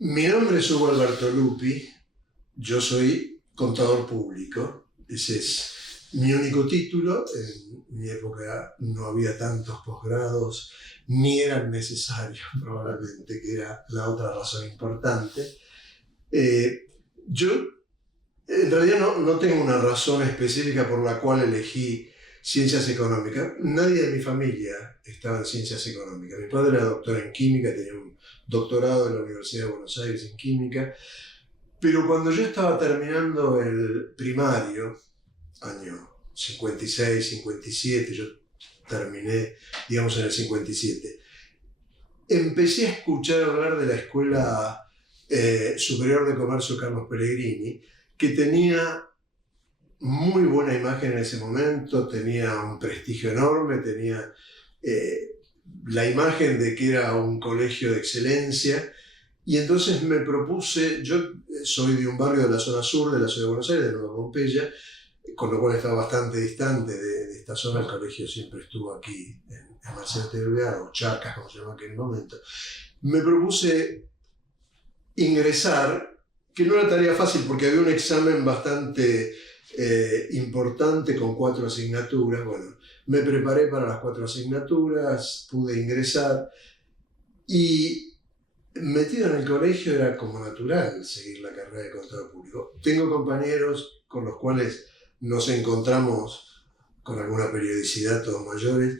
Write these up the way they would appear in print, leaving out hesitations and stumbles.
Mi nombre es Hugo Alberto Lupi, yo soy contador público, ese es mi único título. En mi época no había tantos posgrados, ni eran necesarios probablemente, que era la otra razón importante. Yo en realidad no tengo una razón específica por la cual elegí ciencias económicas. Nadie de mi familia estaba en ciencias económicas. Mi padre era doctor en química, tenía un doctorado en la Universidad de Buenos Aires en química, pero cuando yo estaba terminando el primario, año 56, 57, yo terminé, digamos, en el 57, empecé a escuchar hablar de la Escuela Superior de Comercio Carlos Pellegrini, que tenía muy buena imagen en ese momento, tenía un prestigio enorme, tenía la imagen de que era un colegio de excelencia, y entonces me propuse. Yo soy de un barrio de la zona sur de la ciudad de Buenos Aires, de Nueva Pompeya, con lo cual estaba bastante distante de esta zona. El colegio siempre estuvo aquí en Marcelo T. Alvear, o Charcas, como se llama en aquel momento. Me propuse ingresar, que no era tarea fácil porque había un examen bastante importante con 4 asignaturas. Bueno, me preparé para las 4 asignaturas, pude ingresar, y metido en el colegio era como natural seguir la carrera de contador público. Tengo compañeros con los cuales nos encontramos con alguna periodicidad, todos mayores,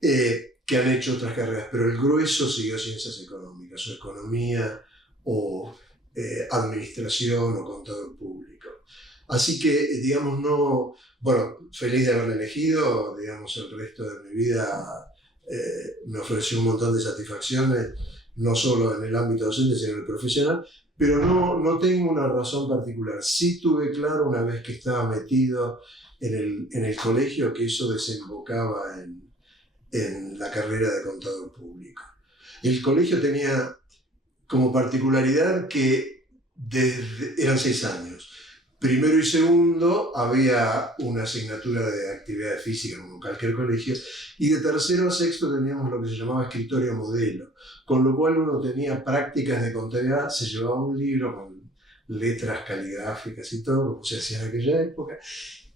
que han hecho otras carreras, pero el grueso siguió ciencias económicas, o economía, o administración, o contador público. Así que, digamos, feliz de haberla elegido. Digamos, el resto de mi vida me ofreció un montón de satisfacciones, no solo en el ámbito docente, sino en el profesional, pero no tengo una razón particular. Sí tuve claro, una vez que estaba metido en el colegio, que eso desembocaba en la carrera de contador público. El colegio tenía como particularidad que eran 6 años. Primero y segundo había una asignatura de actividad física, como cualquier colegio, y de tercero a sexto teníamos lo que se llamaba escritorio modelo, con lo cual uno tenía prácticas de contabilidad, se llevaba un libro con letras caligráficas y todo, como se hacía en aquella época,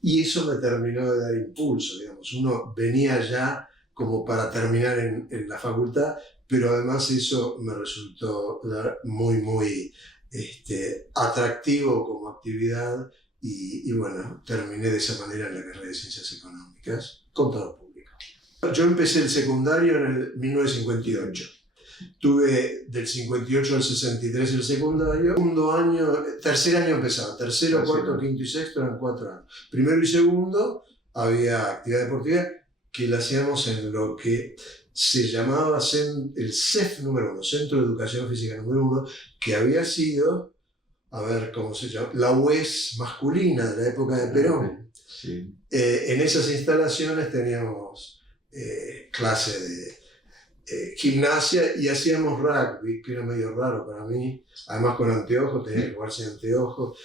y eso me terminó de dar impulso. Digamos, uno venía ya como para terminar en la facultad, pero además eso me resultó muy atractivo como actividad, y bueno, terminé de esa manera en la carrera de Ciencias Económicas, contador público. Yo empecé el secundario en el 1958. Tuve del 58 al 63 el secundario. Tercer año empezaba, tercero, cuarto, quinto y sexto eran 4 años. Primero y segundo había actividad deportiva, que la hacíamos en lo que se llamaba el CEF número 1, Centro de Educación Física número 1, que había sido, ¿cómo se llama? La UES masculina de la época de Perón. Sí. En esas instalaciones teníamos clase de gimnasia, y hacíamos rugby, que era medio raro para mí, además con anteojos, tenía que jugar sin anteojos,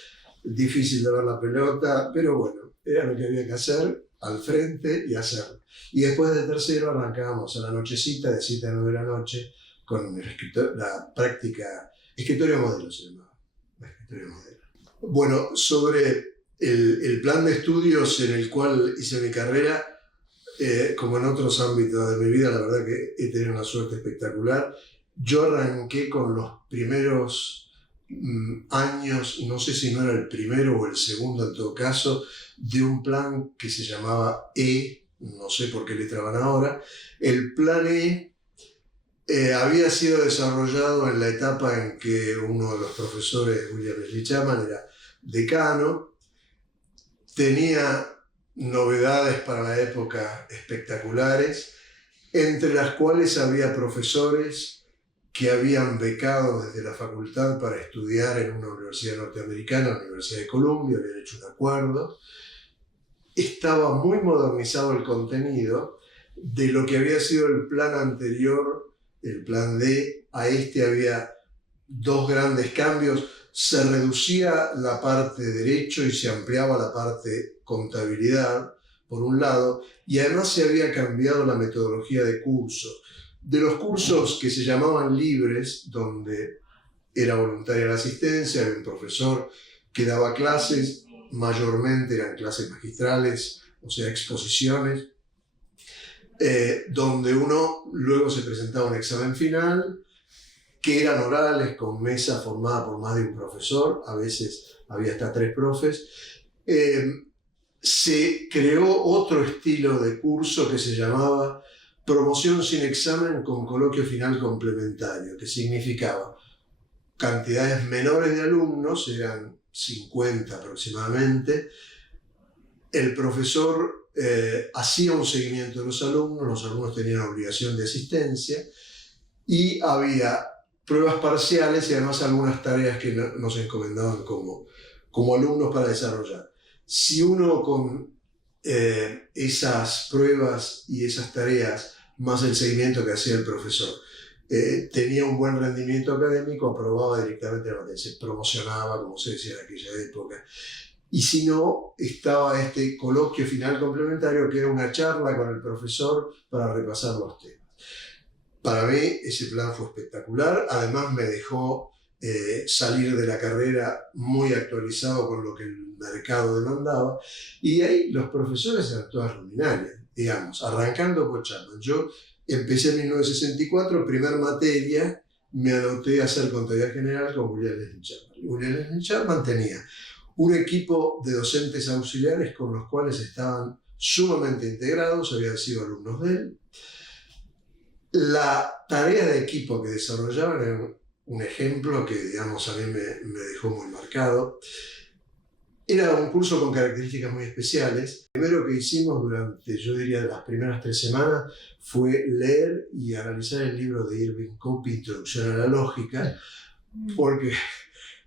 difícil de ver la pelota, pero bueno, era lo que había que hacer, al frente y hacerlo. Y después de tercero arrancábamos a la nochecita, de 7 a 9 de la noche, con la práctica, escritorio modelo se llamaba, escritorio modelo. Bueno, sobre el plan de estudios en el cual hice mi carrera, como en otros ámbitos de mi vida, la verdad que he tenido una suerte espectacular. Yo arranqué con los primeros años, no sé si no era el primero o el segundo en todo caso, de un plan que se llamaba no sé por qué letra van ahora. El plan había sido desarrollado en la etapa en que uno de los profesores, William Leslie Chapman, era decano. Tenía novedades para la época espectaculares, entre las cuales había profesores que habían becado desde la facultad para estudiar en una universidad norteamericana, la Universidad de Columbia, habían hecho un acuerdo. Estaba muy modernizado el contenido de lo que había sido el plan anterior, el plan D. A este había 2 grandes cambios. Se reducía la parte de derecho y se ampliaba la parte contabilidad, por un lado, y además se había cambiado la metodología de curso. De los cursos que se llamaban libres, donde era voluntaria la asistencia, había un profesor que daba clases, mayormente eran clases magistrales, o sea, exposiciones, donde uno luego se presentaba un examen final, que eran orales, con mesa formada por más de un profesor, a veces había hasta 3 profes. Se creó otro estilo de curso que se llamaba promoción sin examen con coloquio final complementario, que significaba cantidades menores de alumnos, eran 50 aproximadamente. El profesor hacía un seguimiento de los alumnos tenían obligación de asistencia y había pruebas parciales y además algunas tareas que nos encomendaban como alumnos para desarrollar. Si uno con esas pruebas y esas tareas, más el seguimiento que hacía el profesor, tenía un buen rendimiento académico, aprobaba directamente la materia, se promocionaba, como se decía en aquella época. Y si no, estaba este coloquio final complementario, que era una charla con el profesor para repasar los temas. Para mí ese plan fue espectacular, además me dejó salir de la carrera muy actualizado con lo que el mercado demandaba, y ahí los profesores eran todas luminarias, digamos, arrancando por Chapman. Yo empecé en 1964, primer materia, me anoté a hacer contabilidad general con Julián Leslie Chapman. Julián Leslie Chapman tenía un equipo de docentes auxiliares con los cuales estaban sumamente integrados, habían sido alumnos de él. La tarea de equipo que desarrollaban era un ejemplo que, digamos, a mí me dejó muy marcado. Era un curso con características muy especiales. Lo primero que hicimos durante, yo diría, las primeras 3 semanas fue leer y analizar el libro de Irving Copy, Introducción a la Lógica, porque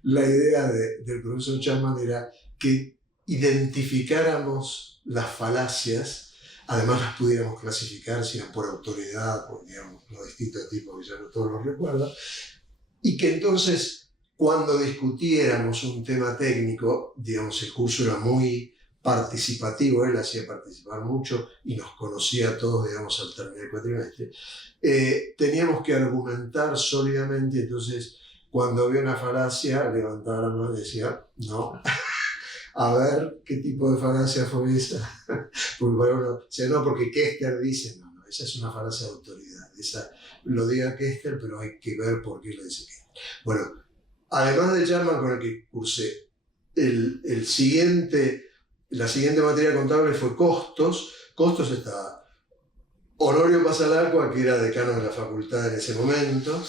la idea del profesor Chapman era que identificáramos las falacias, además las pudiéramos clasificar, si eran por autoridad, por, digamos, los distintos tipos que ya no todos los recuerdan, y que entonces, cuando discutiéramos un tema técnico, digamos, el curso era muy participativo, él hacía participar mucho y nos conocía a todos, digamos, al terminar el cuatrimestre, teníamos que argumentar sólidamente. Entonces, cuando había una falacia, levantaba la mano y decía, no, a ver qué tipo de falacia fue esa. Porque para uno decía, no, porque Koester dice, no, esa es una falacia de autoridad. Esa lo diga Koester, pero hay que ver por qué lo dice Koester. Bueno, además de Chapman, con el que cursé, la siguiente materia contable fue costos. Costos estaba Honorio Pasalacqua, que era decano de la facultad en ese momento,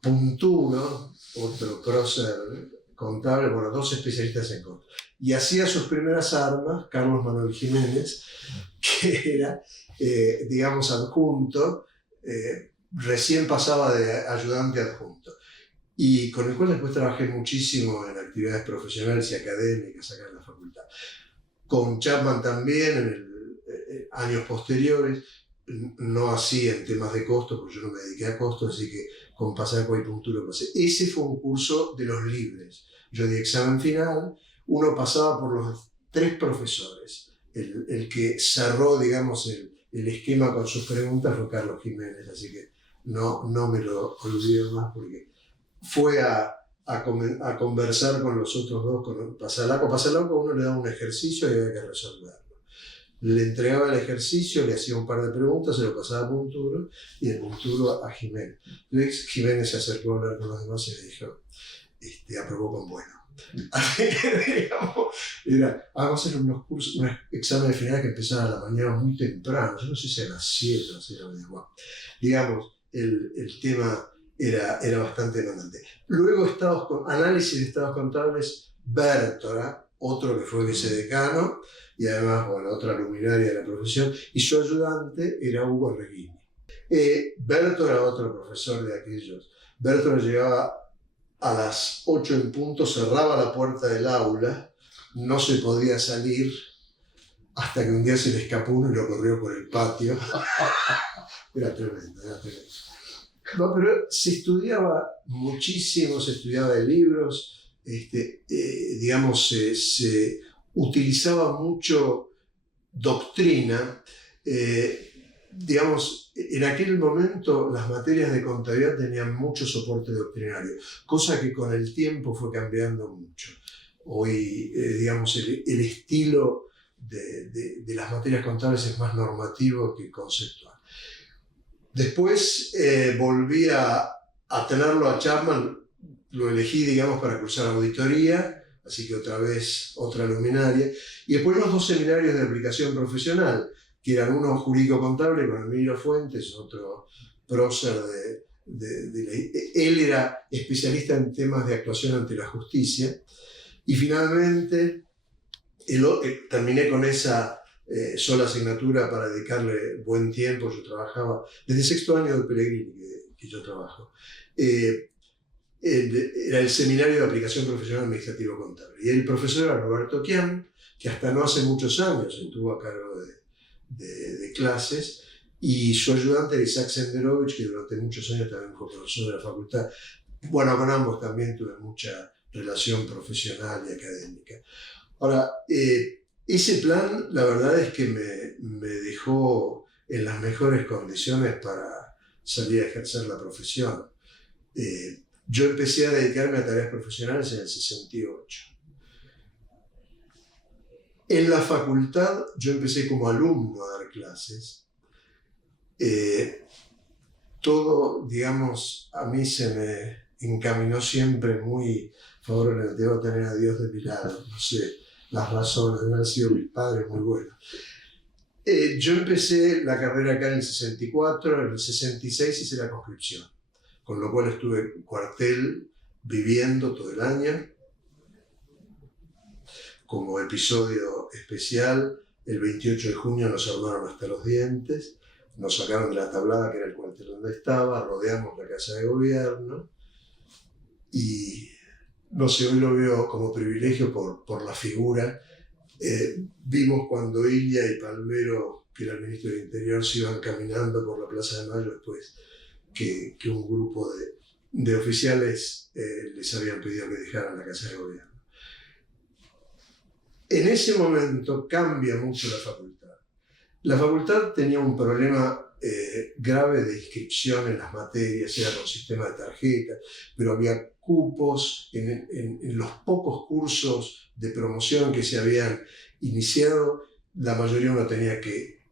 Punturo, otro prócer contable, bueno, 2 especialistas en costos. Y hacía sus primeras armas Carlos Manuel Jiménez, que era, digamos, adjunto, recién pasaba de ayudante a adjunto, y con el cual después trabajé muchísimo en actividades profesionales y académicas acá en la facultad. Con Chapman también, en años posteriores, no así en temas de costos, porque yo no me dediqué a costos, así que con Pasalacqua y Punturo pasé. Ese fue un curso de los libres. Yo di examen final, uno pasaba por los 3 profesores. El que cerró, digamos, el esquema con sus preguntas fue Carlos Jiménez, así que no me lo olvido más, porque fue a conversar con los otros 2, con Pasalacqua. Pasalacqua uno le daba un ejercicio y había que resolverlo. Le entregaba el ejercicio, le hacía un par de preguntas, se lo pasaba a Punturo y de Punturo a Jiménez. Luis Jiménez se acercó a hablar con los demás y le dijo, aprobó con bueno. Así que, digamos, vamos a hacer unos exámenes finales que empezaban a la mañana muy temprano, yo no sé si a las 7 o así, digamos, el tema era bastante demandante. Luego, análisis de estados contables, Bértora, otro que fue vicedecano, y además, bueno, otra luminaria de la profesión, y su ayudante era Hugo Reguini. Bértora era otro profesor de aquellos. Bértora llegaba a las 8 en punto, cerraba la puerta del aula, no se podía salir, hasta que un día se le escapó uno y lo corrió por el patio. Era tremendo, era tremendo. No, pero se estudiaba muchísimo, se estudiaba de libros, digamos, se utilizaba mucho doctrina. digamos, en aquel momento las materias de contabilidad tenían mucho soporte doctrinario, cosa que con el tiempo fue cambiando mucho. Hoy, digamos, el estilo de las materias contables es más normativo que conceptual. Después volví a tenerlo a Chapman, lo elegí, digamos, para cursar auditoría, así que otra vez otra luminaria. Y después los 2 seminarios de aplicación profesional, que eran uno jurídico-contable con Emilio Fuentes, otro prócer él era especialista en temas de actuación ante la justicia. Y finalmente terminé con esa sola asignatura para dedicarle buen tiempo. Yo trabajaba desde 6º año de Pellegrini que yo trabajo. Era el seminario de aplicación profesional administrativo contable. Y el profesor era Roberto Chiam, que hasta no hace muchos años estuvo a cargo de clases, y su ayudante era Isaac Senderovich, que durante muchos años también fue profesor de la facultad. Bueno, con ambos también tuve mucha relación profesional y académica. Ahora, ese plan, la verdad es que me dejó en las mejores condiciones para salir a ejercer la profesión. Yo empecé a dedicarme a tareas profesionales en el 68. En la facultad yo empecé como alumno a dar clases. Todo, digamos, a mí se me encaminó siempre muy favorable. Debo tener a Dios de mi lado, no sé las razones, deben haber sido mis padres muy buenos. Yo empecé la carrera acá en el 64, en el 66 hice la conscripción, con lo cual estuve en cuartel viviendo todo el año. Como episodio especial, el 28 de junio nos armaron hasta los dientes, nos sacaron de la tablada, que era el cuartel donde estaba, rodeamos la casa de gobierno y no sé, hoy lo veo como privilegio por la figura. Vimos cuando Ilia y Palmero, que era el ministro del Interior, se iban caminando por la Plaza de Mayo después que un grupo de oficiales les habían pedido que dejaran la casa de gobierno. En ese momento cambia mucho la facultad. La facultad tenía un problema grave de inscripción en las materias, era con sistema de tarjeta, pero había cupos en los pocos cursos de promoción que se habían iniciado, la mayoría uno tenía que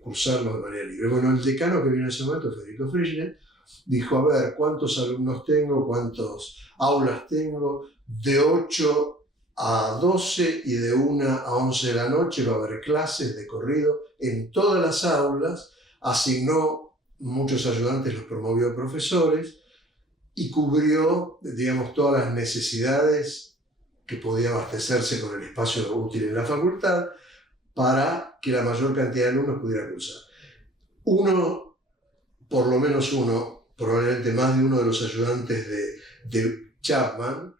cursarlos de manera libre. Bueno, el decano que vino en ese momento, Federico Frischner, dijo, a ver, ¿cuántos alumnos tengo? ¿Cuántas aulas tengo? De 8 a 12 y de 1 a 11 de la noche va a haber clases de corrido en todas las aulas. Asignó muchos ayudantes, los promovió profesores y cubrió, digamos, todas las necesidades que podía abastecerse con el espacio útil en la facultad para que la mayor cantidad de alumnos pudiera cursar. Uno, por lo menos uno, probablemente más de uno de los ayudantes de Chapman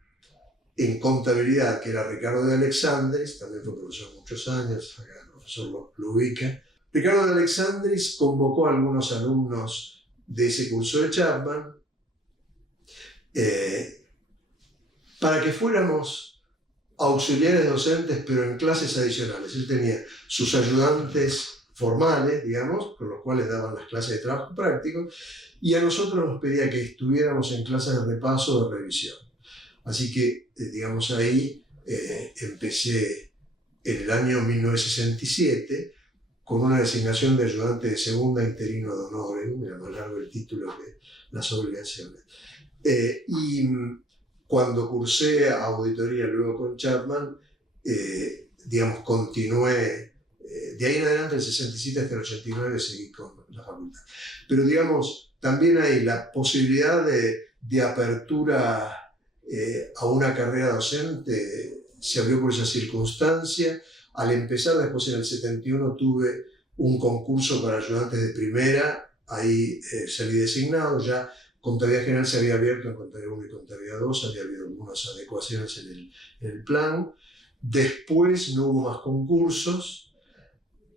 en contabilidad, que era Ricardo de Alexandris, también fue profesor muchos años, acá el profesor lo ubica. Ricardo de Alexandris convocó a algunos alumnos de ese curso de Chapman para que fuéramos auxiliares docentes, pero en clases adicionales. Él tenía sus ayudantes formales, digamos, con los cuales daban las clases de trabajo práctico, y a nosotros nos pedía que estuviéramos en clases de repaso o de revisión. Así que, digamos, ahí empecé en el año 1967 con una designación de ayudante de segunda interino de honor, era más largo el título que las obligaciones. Y cuando cursé auditoría luego con Chapman, digamos, continué, de ahí en adelante, del 67 hasta el 89, seguí con la facultad. Pero, digamos, también hay la posibilidad de apertura a una carrera docente, se abrió por esa circunstancia. Al empezar, después en el 71, tuve un concurso para ayudantes de primera, ahí salí designado. Ya Contabilidad General se había abierto en Contabilidad 1 y Contabilidad 2, había habido algunas adecuaciones en el plan. Después no hubo más concursos.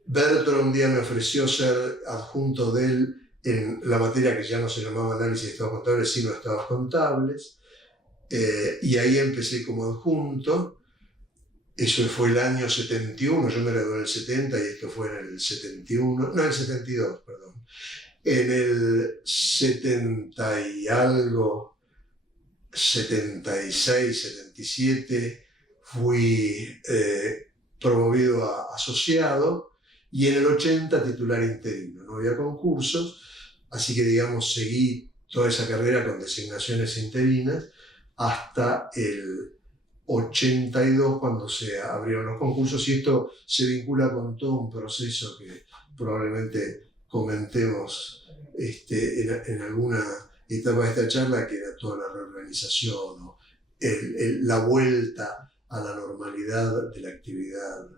Bertolo un día me ofreció ser adjunto de él en la materia que ya no se llamaba análisis de estados contables, sino estados contables. Y ahí empecé como adjunto. Eso fue el año 71, yo me gradué en el 70 y esto fue en el 71, no, en el 72, perdón. En el 70 y algo, 76, 77, fui promovido a asociado y en el 80 titular interino. No había concursos, así que digamos seguí toda esa carrera con designaciones interinas hasta el 82 cuando se abrieron los concursos, y esto se vincula con todo un proceso que probablemente comentemos en alguna etapa de esta charla, que era toda la reorganización o la vuelta a la normalidad de la actividad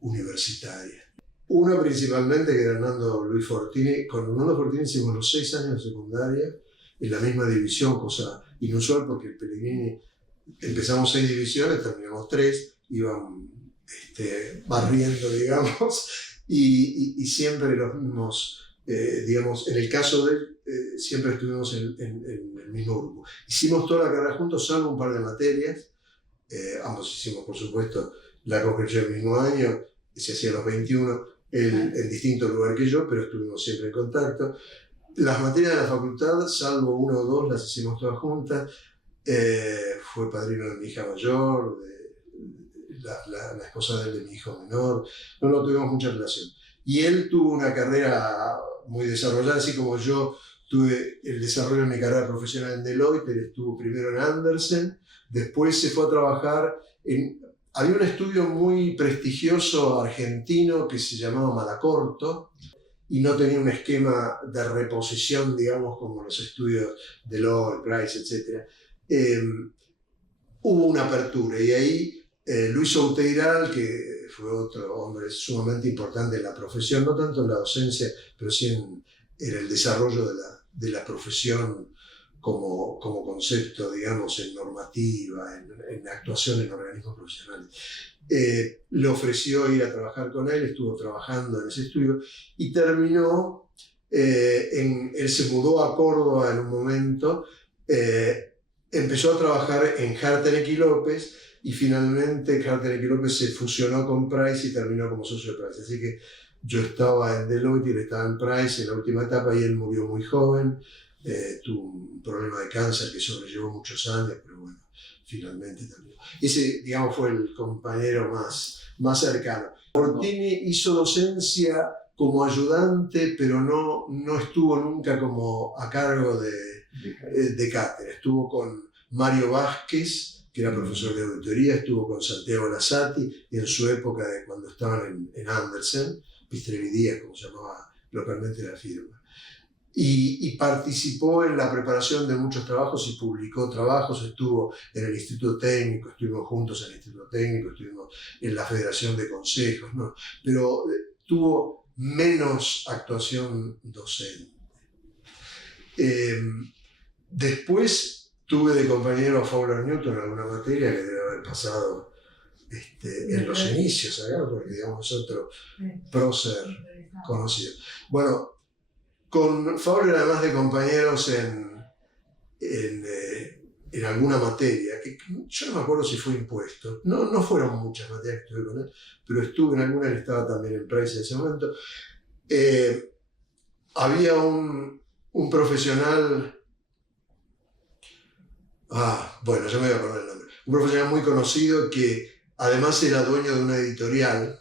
universitaria. Uno principalmente, que era Hernando Luis Fortini. Con Hernando Fortini hicimos los 6 años de secundaria en la misma división, cosa inusual porque el Pellegrini empezamos 6 divisiones, terminamos 3, iban barriendo, digamos, y siempre los mismos, digamos, en el caso de él, siempre estuvimos en el mismo grupo. Hicimos toda la carrera juntos, salvo un par de materias. Ambos hicimos, por supuesto, la conscripción el mismo año, se hacía a los 21, él en distinto lugar que yo, pero estuvimos siempre en contacto. Las materias de la facultad, salvo 1 o 2, las hicimos todas juntas. Fue padrino de mi hija mayor, de la esposa de él, de mi hijo menor. No tuvimos mucha relación. Y él tuvo una carrera muy desarrollada, así como yo tuve el desarrollo de mi carrera profesional en Deloitte. Él estuvo primero en Andersen, después se fue a trabajar había un estudio muy prestigioso argentino que se llamaba Malacorto, y no tenía un esquema de reposición, digamos, como los estudios de Deloitte, Price, etc. Hubo una apertura, y ahí Luis Souteiral, que fue otro hombre sumamente importante en la profesión, no tanto en la docencia, pero sí en el desarrollo de la profesión como concepto, digamos, en normativa, en actuación en organismos profesionales. Le ofreció ir a trabajar con él, estuvo trabajando en ese estudio y terminó, él se mudó a Córdoba en un momento, empezó a trabajar en Harteneck y López, y finalmente Harteneck y López se fusionó con Price y terminó como socio de Price. Así que yo estaba en Deloitte y él estaba en Price en la última etapa, y él murió muy joven. Tuvo un problema de cáncer que sobrellevó muchos años, pero bueno, finalmente terminó. Ese, digamos, fue el compañero más cercano. Fortini hizo docencia como ayudante, pero no estuvo nunca como a cargo de cátedra. Estuvo con Mario Vázquez, que era profesor de auditoría, estuvo con Santiago Lasati en su época de cuando estaban en Andersen, Pistrevi Díaz, como se llamaba localmente la firma. Y participó en la preparación de muchos trabajos y publicó trabajos. Estuvo en el Instituto Técnico, estuvimos juntos en el Instituto Técnico, estuvimos en la Federación de Consejos, ¿no? Pero tuvo menos actuación docente. Después tuve de compañero a Fowler Newton en alguna materia que debe haber pasado en los inicios, ¿sabes? Porque digamos es otro prócer conocido. Bueno, con Fowler, además de compañeros en alguna materia, que yo no me acuerdo si fue impuesto, no fueron muchas materias que estuve con él, pero estuve en alguna. Él estaba también en Price en ese momento. Había un profesional, bueno, yo me voy a acordar el nombre, un profesional muy conocido que además era dueño de una editorial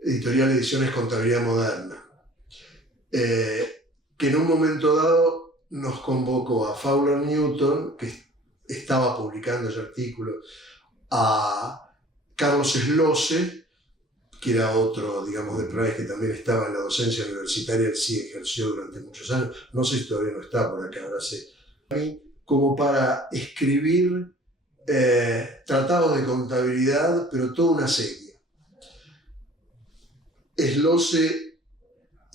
Ediciones Contabilidad Moderna, que en un momento dado nos convocó a Fowler Newton, que estaba publicando ese artículo, a Carlos Slose, que era otro, digamos, de Price, que también estaba en la docencia universitaria. Él sí ejerció durante muchos años, no sé si todavía no está por acá, ahora sí, como para escribir tratados de contabilidad, pero toda una serie. Slose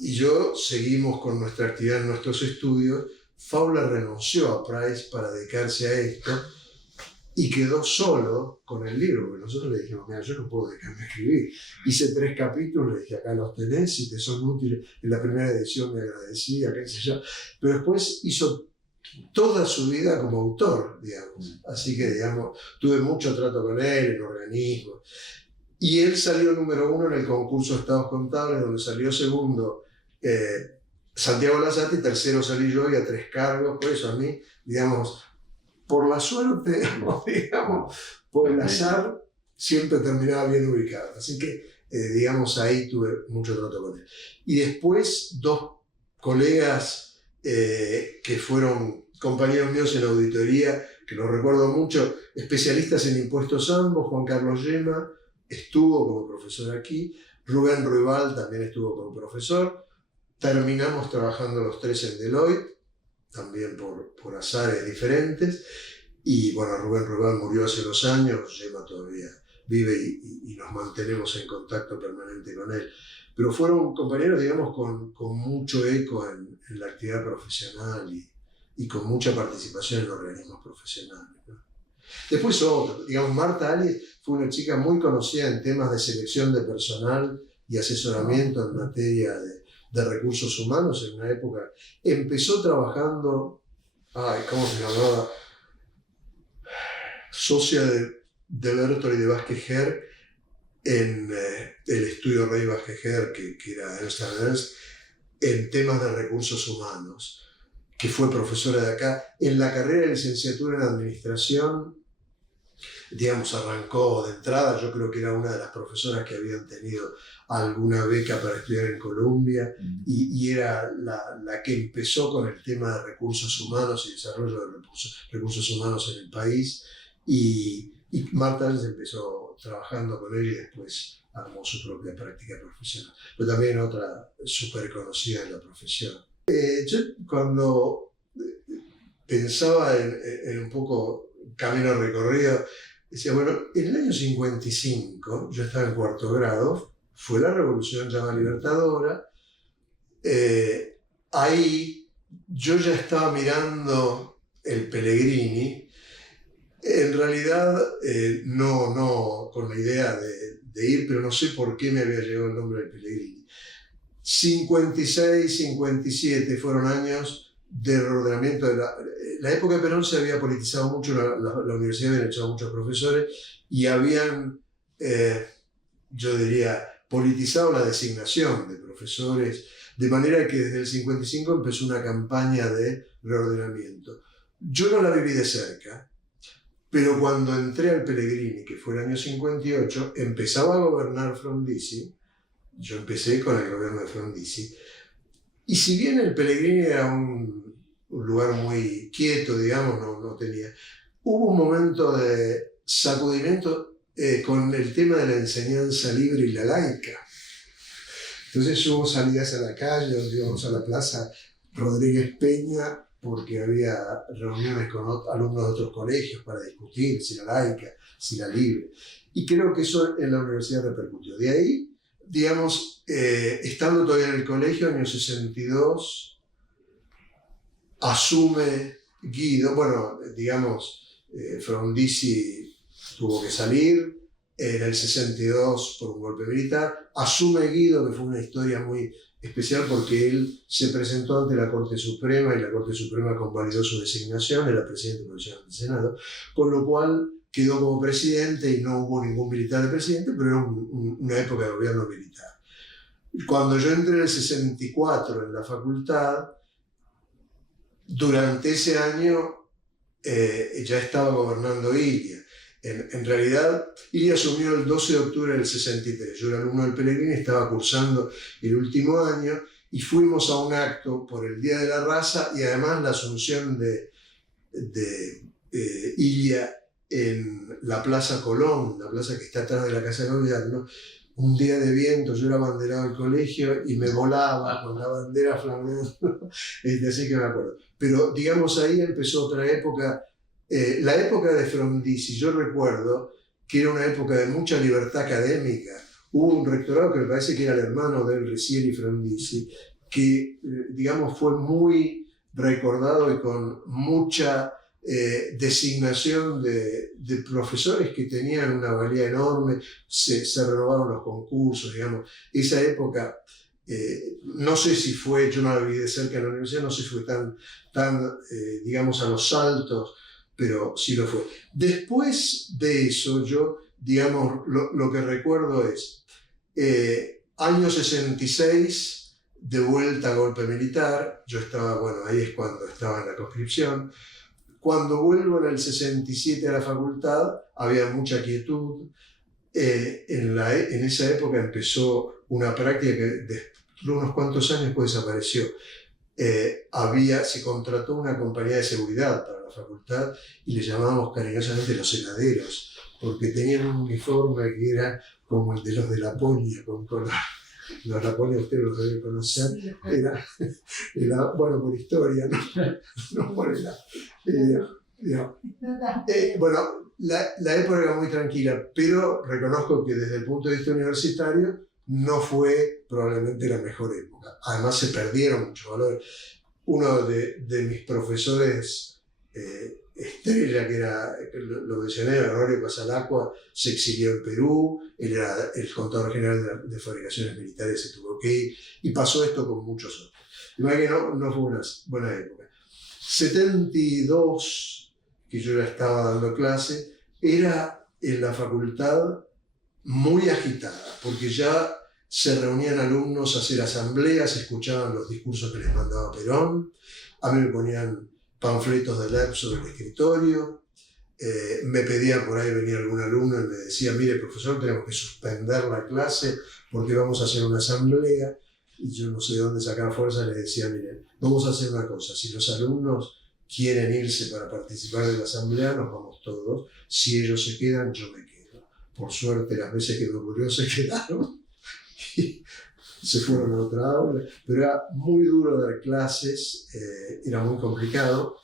y yo seguimos con nuestra actividad en nuestros estudios. Fowler renunció a Price para dedicarse a esto y quedó solo con el libro, porque nosotros le dijimos, mira, yo no puedo dejarme escribir. Hice 3 capítulos, le dije, acá los tenés, si te son útiles. En la primera edición me agradecía, qué sé yo. Pero después hizo toda su vida como autor, digamos. Así que, digamos, tuve mucho trato con él en organismos. Y él salió número 1 en el concurso de Estados Contables, donde salió segundo Santiago Lazati, tercero salí yo y a 3 cargos. Por eso a mí, digamos, por la suerte, digamos, por el azar, siempre terminaba bien ubicado. Así que, digamos, ahí tuve mucho trato con él. Y después 2 colegas que fueron compañeros míos en auditoría, que los recuerdo mucho, especialistas en impuestos ambos, Juan Carlos Yema estuvo como profesor aquí, Rubén Ruibal también estuvo como profesor, terminamos trabajando los 3 en Deloitte, también por azares diferentes, y bueno, Rubén Ruibal murió hace 2 años, Yema todavía vive y nos mantenemos en contacto permanente con él. Pero fueron compañeros, digamos, con mucho eco en la actividad profesional y con mucha participación en organismos profesionales, ¿no? Después otro, digamos, Marta Alies fue una chica muy conocida en temas de selección de personal y asesoramiento en materia de recursos humanos en una época. Empezó trabajando, ¿cómo se llamaba? Socia de Bertol y de Vázquez en el estudio Rey Vázquez, que era Ernst & Ernst, en temas de recursos humanos, que fue profesora de acá. En la carrera de licenciatura en administración, digamos, arrancó de entrada, yo creo que era una de las profesoras que habían tenido alguna beca para estudiar en Colombia, y era la que empezó con el tema de recursos humanos y desarrollo de recursos humanos en el país, y Marta empezó trabajando con ella y después armó su propia práctica profesional, pero también otra súper conocida en la profesión. Yo cuando pensaba en un poco camino recorrido, decía, bueno, en el año 55, yo estaba en 4º grado, fue la Revolución Llama Libertadora, ahí yo ya estaba mirando el Pellegrini, en realidad no con la idea de ir, pero no sé por qué me había llegado el nombre del Pellegrini. 56, 57 fueron años de reordenamiento de la época de Perón. Se había politizado mucho, la universidad había echado muchos profesores y habían, yo diría, politizado la designación de profesores, de manera que desde el 55 empezó una campaña de reordenamiento. Yo no la viví de cerca, pero cuando entré al Pellegrini, que fue el año 58, empezaba a gobernar Frondizi. Yo empecé con el gobierno de Frondizi, y si bien el Pellegrini era un lugar muy quieto, digamos, no tenía, hubo un momento de sacudimiento con el tema de la enseñanza libre y la laica. Entonces hubo salidas a la calle, donde íbamos a la Plaza Rodríguez Peña, porque había reuniones con alumnos de otros colegios para discutir si la laica, si la libre. Y creo que eso en la universidad repercutió. De ahí, digamos, estando todavía en el colegio, año 62, asume Guido, bueno, digamos, Frondizi tuvo que salir, en el 62 por un golpe militar, asume Guido, que fue una historia muy especial porque él se presentó ante la Corte Suprema y la Corte Suprema convalidó su designación, era presidente provisional del Senado, con lo cual quedó como presidente y no hubo ningún militar de presidente, pero era una época de gobierno militar. Cuando yo entré en el 64 en la facultad, durante ese año ya estaba gobernando Ilia. En realidad, Ilia asumió el 12 de octubre del 63. Yo era alumno del Pellegrini, estaba cursando el último año y fuimos a un acto por el Día de la Raza y además la asunción de Ilia en la Plaza Colón, la plaza que está atrás de la Casa de Gobierno. Un día de viento, yo era abanderado del colegio y me volaba con la bandera flameando, así que me acuerdo. Pero digamos, ahí empezó otra época, la época de Frondizi. Yo recuerdo que era una época de mucha libertad académica. Hubo un rectorado que me parece que era el hermano del Ricieri Frondizi, que digamos fue muy recordado y con mucha designación de profesores que tenían una valía enorme. Se renovaron los concursos, digamos. Esa época no sé si fue, yo no la viví de cerca en la universidad, no sé si fue tan digamos, a los saltos, pero sí lo fue. Después de eso, yo, digamos, lo que recuerdo es año 66, de vuelta a golpe militar. Yo estaba, bueno, ahí es cuando estaba en la conscripción. Cuando vuelvo en el 67 a la facultad, había mucha quietud. En esa época empezó una práctica que de unos cuantos años después desapareció. Se contrató una compañía de seguridad para la facultad y le llamábamos cariñosamente los heladeros, porque tenían un uniforme que era como el de los de Laponia, con color. Los Laponia ustedes los deben conocer, era bueno, por historia, no por edad. Bueno, la época era muy tranquila, pero reconozco que desde el punto de vista universitario no fue probablemente la mejor época. Además se perdieron muchos valores. Uno de mis profesores, estrella, lo mencioné, Gregorio Pasalacqua, se exilió en Perú, él era el contador general de fabricaciones militares, se tuvo que ir, y pasó esto con muchos otros. De manera que no fue una buena época. 72, que yo ya estaba dando clase, era en la facultad muy agitada, porque ya se reunían alumnos a hacer asambleas, escuchaban los discursos que les mandaba Perón, a mí me ponían panfletos de LEP sobre el escritorio, me pedía por ahí, venía algún alumno y me decía, mire profesor, tenemos que suspender la clase porque vamos a hacer una asamblea, y yo no sé de dónde sacaba fuerza, le decía, miren, vamos a hacer una cosa, si los alumnos quieren irse para participar de la asamblea, nos vamos todos, si ellos se quedan, yo me quedo. Por suerte, las veces que me ocurrió se quedaron y se fueron a otra aula, pero era muy duro dar clases, era muy complicado.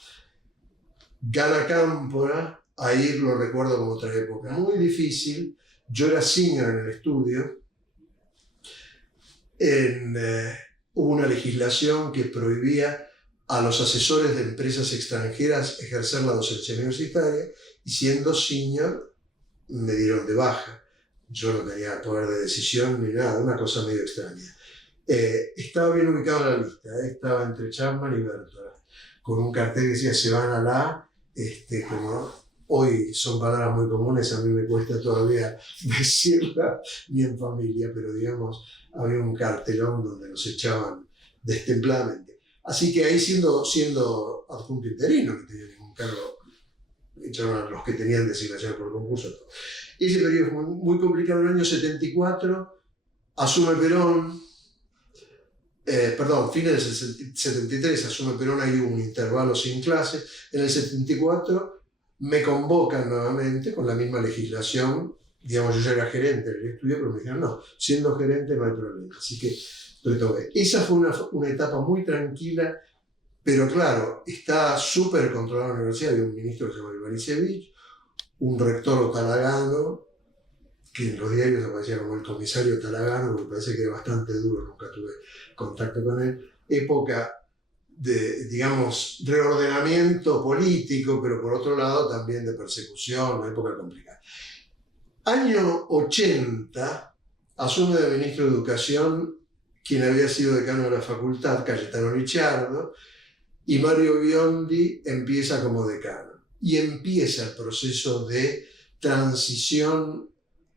Gana Cámpora, ahí lo recuerdo como otra época, muy difícil. Yo era senior en el estudio, hubo una legislación que prohibía a los asesores de empresas extranjeras ejercer la docencia universitaria, y siendo senior me dieron de baja. Yo no tenía poder de decisión ni nada, una cosa medio extraña. Estaba bien ubicado en la lista, estaba entre Chapman y Bertola, con un cartel que decía se van a la, como hoy son palabras muy comunes, a mí me cuesta todavía decirla ni en familia, pero digamos, había un cartelón donde nos echaban destempladamente. Así que ahí siendo adjunto interino, no tenía ningún cargo, echaron a los que tenían designación por concurso. Ese periodo fue muy complicado. En el año 74 asume Perón, fines del 73 asume Perón, hay un intervalo sin clases. En el 74 me convocan nuevamente con la misma legislación, digamos, yo ya era gerente del estudio, pero me dijeron, no, siendo gerente no hay problema. Así que retomé. Esa fue una etapa muy tranquila, pero claro, está súper controlada la universidad. Había un ministro que se llama Ivanisevich, un rector Talagano, que en los diarios aparecía como el comisario Talagano, me parece que era bastante duro, nunca tuve contacto con él. Época de, digamos, reordenamiento político, pero por otro lado también de persecución, una época complicada. Año 80, asume de ministro de Educación quien había sido decano de la facultad, Cayetano Licciardo, y Mario Biondi empieza como decano. Y empieza el proceso de transición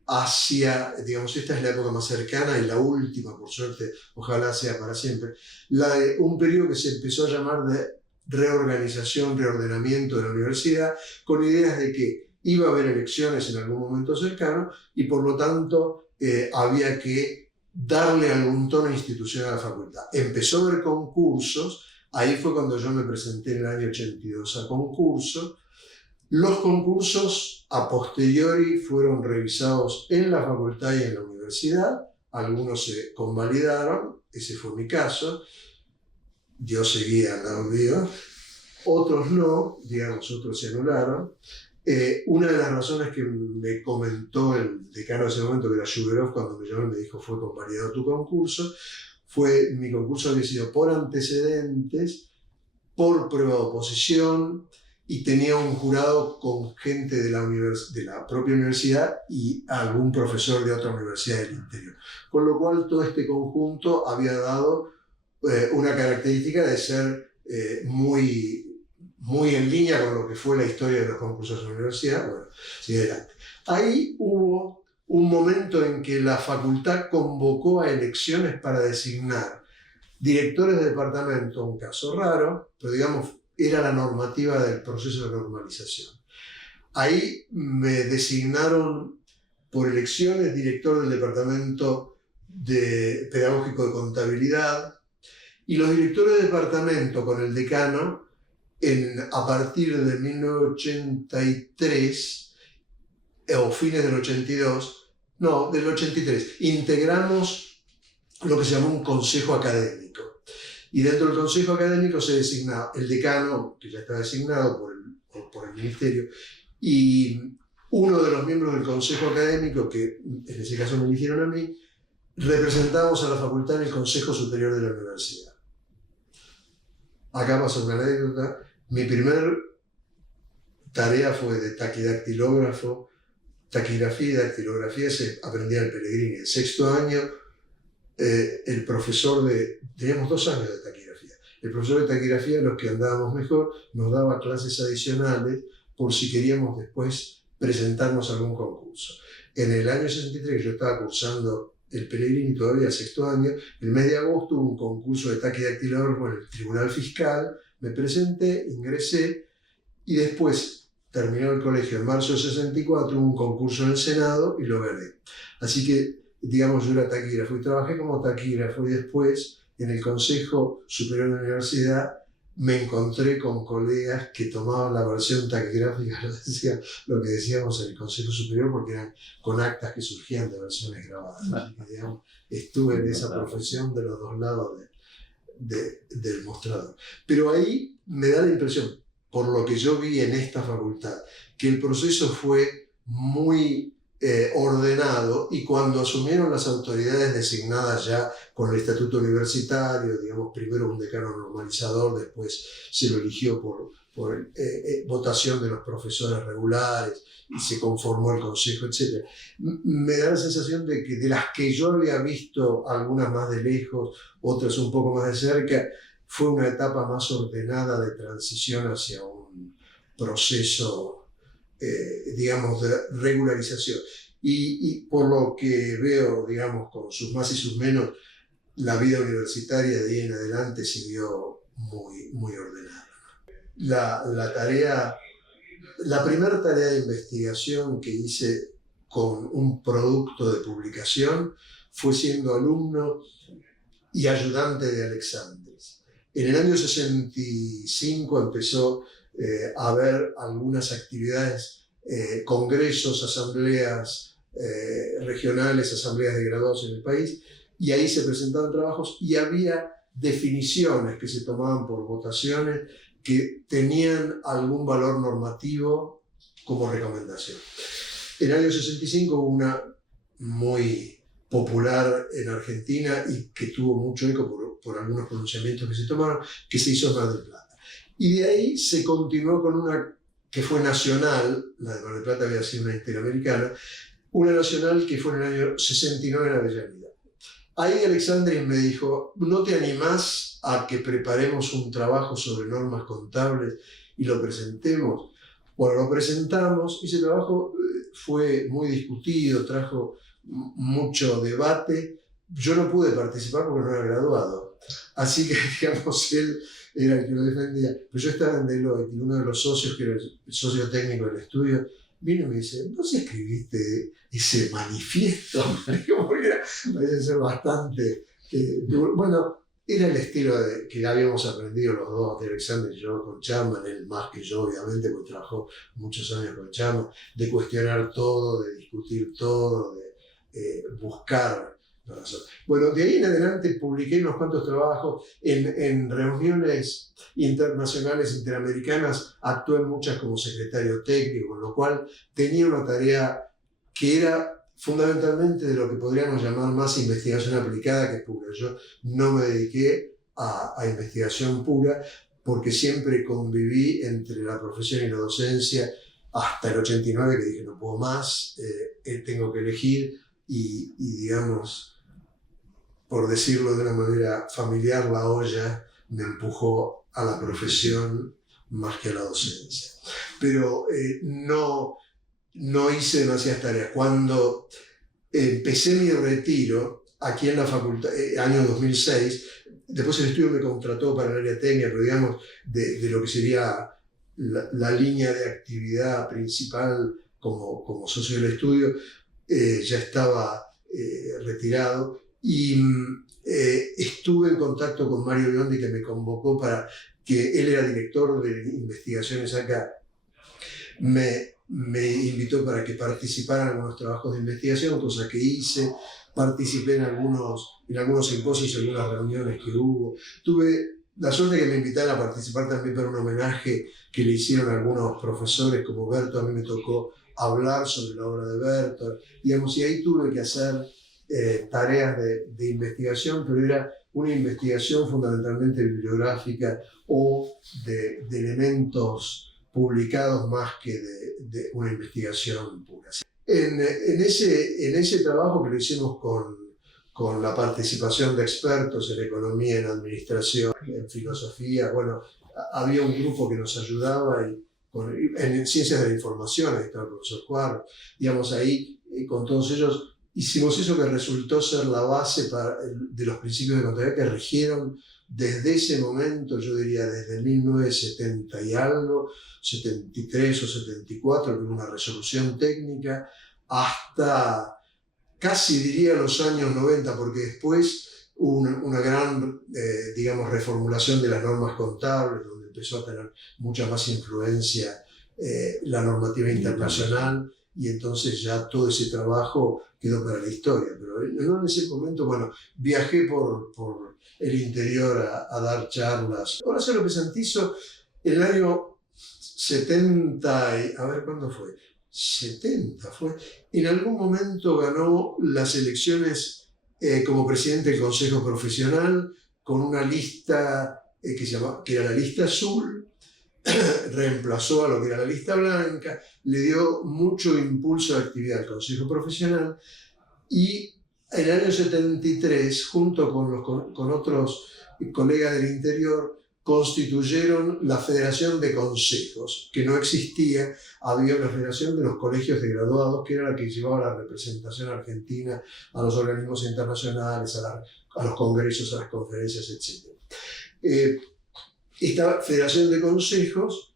hacia, digamos, esta es la época más cercana y la última, por suerte, ojalá sea para siempre, la de un periodo que se empezó a llamar de reorganización, reordenamiento de la universidad, con ideas de que iba a haber elecciones en algún momento cercano y por lo tanto había que darle algún tono institucional a la facultad. Empezó a haber concursos, ahí fue cuando yo me presenté en el año 82 a concursos. Los concursos a posteriori fueron revisados en la facultad y en la universidad, algunos se convalidaron, ese fue mi caso, yo seguía al lado mío, otros no, digamos, otros se anularon. Una de las razones que me comentó el decano de ese momento, que era Shuberov, cuando me llamó y me dijo fue convalidado tu concurso, mi concurso había sido por antecedentes, por prueba de oposición y tenía un jurado con gente de la propia universidad y algún profesor de otra universidad del interior. Con lo cual todo este conjunto había dado una característica de ser muy en línea con lo que fue la historia de los concursos de la universidad. Bueno, sigue adelante. Ahí hubo un momento en que la facultad convocó a elecciones para designar directores de departamento, un caso raro, pero digamos, era la normativa del proceso de normalización. Ahí me designaron por elecciones director del departamento pedagógico de contabilidad, y los directores de departamento con el decano, a partir de 1983, o fines del 82, no, del 83, integramos lo que se llamó un consejo académico. Y dentro del consejo académico se designaba el decano, que ya estaba designado por el ministerio, y uno de los miembros del consejo académico, que en ese caso me eligieron a mí, representábamos a la facultad en el Consejo Superior de la Universidad. Acá pasa una anécdota. Mi primer tarea fue de taquidactilógrafo. Taquigrafía y dactilografía se aprendía en Pellegrini. En sexto año, teníamos 2 años de taquigrafía. El profesor de taquigrafía, los que andábamos mejor, nos daba clases adicionales por si queríamos después presentarnos a algún concurso. En el año 63, yo estaba cursando el Pellegrini, todavía sexto año, el mes de agosto hubo un concurso de taquidactilógrafo en el Tribunal Fiscal, me presenté, ingresé, y después terminó el colegio en marzo del 64, hubo un concurso en el Senado y lo gané. Así que, digamos, yo era taquígrafo y trabajé como taquígrafo, y después en el Consejo Superior de la Universidad me encontré con colegas que tomaban la versión taquigráfica, lo que decíamos en el Consejo Superior, porque eran con actas que surgían de versiones grabadas. Así que, digamos, estuve en esa profesión de los dos lados del mostrador. Pero ahí me da la impresión, por lo que yo vi en esta facultad, que el proceso fue muy ordenado, y cuando asumieron las autoridades designadas ya con el estatuto universitario, digamos, primero un decano normalizador, después se lo eligió por votación de los profesores regulares y se conformó el consejo, etc. Me da la sensación de que de las que yo había visto, algunas más de lejos, otras un poco más de cerca, fue una etapa más ordenada de transición hacia un proceso digamos, de regularización. Y por lo que veo, digamos, con sus más y sus menos, la vida universitaria de ahí en adelante siguió muy, muy ordenada. La primera tarea de investigación que hice con un producto de publicación fue siendo alumno y ayudante de Alexandris. En el año 65 empezó a haber algunas actividades, congresos, asambleas regionales, asambleas de graduados en el país, y ahí se presentaban trabajos y había definiciones que se tomaban por votaciones que tenían algún valor normativo como recomendación. En el año 65 hubo una muy popular en Argentina y que tuvo mucho eco por algunos pronunciamientos que se tomaron, que se hizo en Mar del Plata. Y de ahí se continuó con una que fue nacional, la de Mar del Plata había sido una interamericana, una nacional que fue en el año 69 en Avellaneda. Ahí Alexandris me dijo, ¿no te animás a que preparemos un trabajo sobre normas contables y lo presentemos? Bueno, lo presentamos, ese trabajo fue muy discutido, trajo mucho debate. Yo no pude participar porque no era graduado, así que, digamos, él era el que lo defendía. Pero yo estaba en Deloitte y uno de los socios, que era el socio técnico del estudio, vino y me dice, ¿no se escribiste ese manifiesto? Porque parece ser bastante duro. Bueno, era el estilo que habíamos aprendido los dos, de Alexander y yo, con Chapman, él más que yo, obviamente, porque trabajó muchos años con Chapman, de cuestionar todo, de discutir todo, de buscar la razón. Bueno, de ahí en adelante publiqué unos cuantos trabajos en reuniones internacionales, interamericanas, actué muchas como secretario técnico, con lo cual tenía una tarea que era fundamentalmente de lo que podríamos llamar más investigación aplicada que pura. Yo no me dediqué a investigación pura, porque siempre conviví entre la profesión y la docencia hasta el 89, que dije no puedo más, tengo que elegir y digamos, por decirlo de una manera familiar, la olla me empujó a la profesión más que a la docencia. Pero no hice demasiadas tareas. Cuando empecé mi retiro, aquí en la facultad, año 2006, después el estudio me contrató para el área técnica, pero digamos, de lo que sería la línea de actividad principal como socio del estudio, ya estaba retirado. Y estuve en contacto con Mario Biondi, que me convocó para que él era director de investigaciones acá. Me invitó para que participara en algunos trabajos de investigación, cosa que hice. Participé en algunos simposios, en algunas reuniones que hubo. Tuve la suerte de que me invitaran a participar también para un homenaje que le hicieron algunos profesores como Berto. A mí me tocó hablar sobre la obra de Berto, digamos, y ahí tuve que hacer tareas de investigación, pero era una investigación fundamentalmente bibliográfica o de elementos publicados más que de una investigación pura. En ese trabajo que lo hicimos con la participación de expertos en economía, en administración, en filosofía, bueno, había un grupo que nos ayudaba en ciencias de la información, ahí estaba el profesor Juan, digamos, ahí con todos ellos hicimos eso que resultó ser la base de los principios de contabilidad que rigieron desde ese momento, yo diría desde 1970 y algo, 73 o 74, con una resolución técnica, hasta casi diría los años 90, porque después hubo una gran, digamos, reformulación de las normas contables, donde empezó a tener mucha más influencia la normativa internacional, y entonces ya todo ese trabajo quedó para la historia. Pero en ese momento, bueno, viajé por el interior a dar charlas. Horacio López Santiso, en el año 70, a ver cuándo fue, 70 fue, en algún momento ganó las elecciones como presidente del Consejo Profesional con una lista que era la lista azul, reemplazó a lo que era la lista blanca, le dio mucho impulso a la actividad del Consejo Profesional, y en el año 73, junto con otros colegas del interior, constituyeron la Federación de Consejos, que no existía. Había una federación de los colegios de graduados, que era la que llevaba la representación argentina a los organismos internacionales, a los congresos, a las conferencias, etc. Esta Federación de Consejos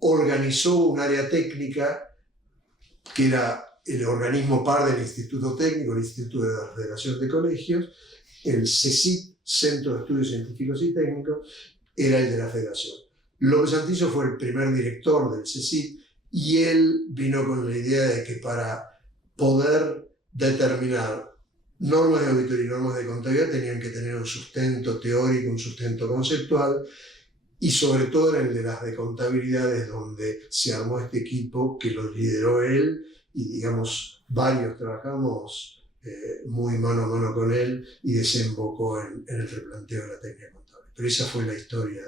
organizó un área técnica que era el organismo par del Instituto Técnico, el Instituto de la Federación de Colegios. El CECIT, Centro de Estudios Científicos y Técnicos, era el de la Federación. López Santiso fue el primer director del CECIT, y él vino con la idea de que para poder determinar normas de auditoría y normas de contabilidad tenían que tener un sustento teórico, un sustento conceptual, y sobre todo en el de las de contabilidad es donde se armó este equipo que lo lideró él, y digamos varios trabajamos muy mano a mano con él, y desembocó en el replanteo de la técnica contable. Pero esa fue la historia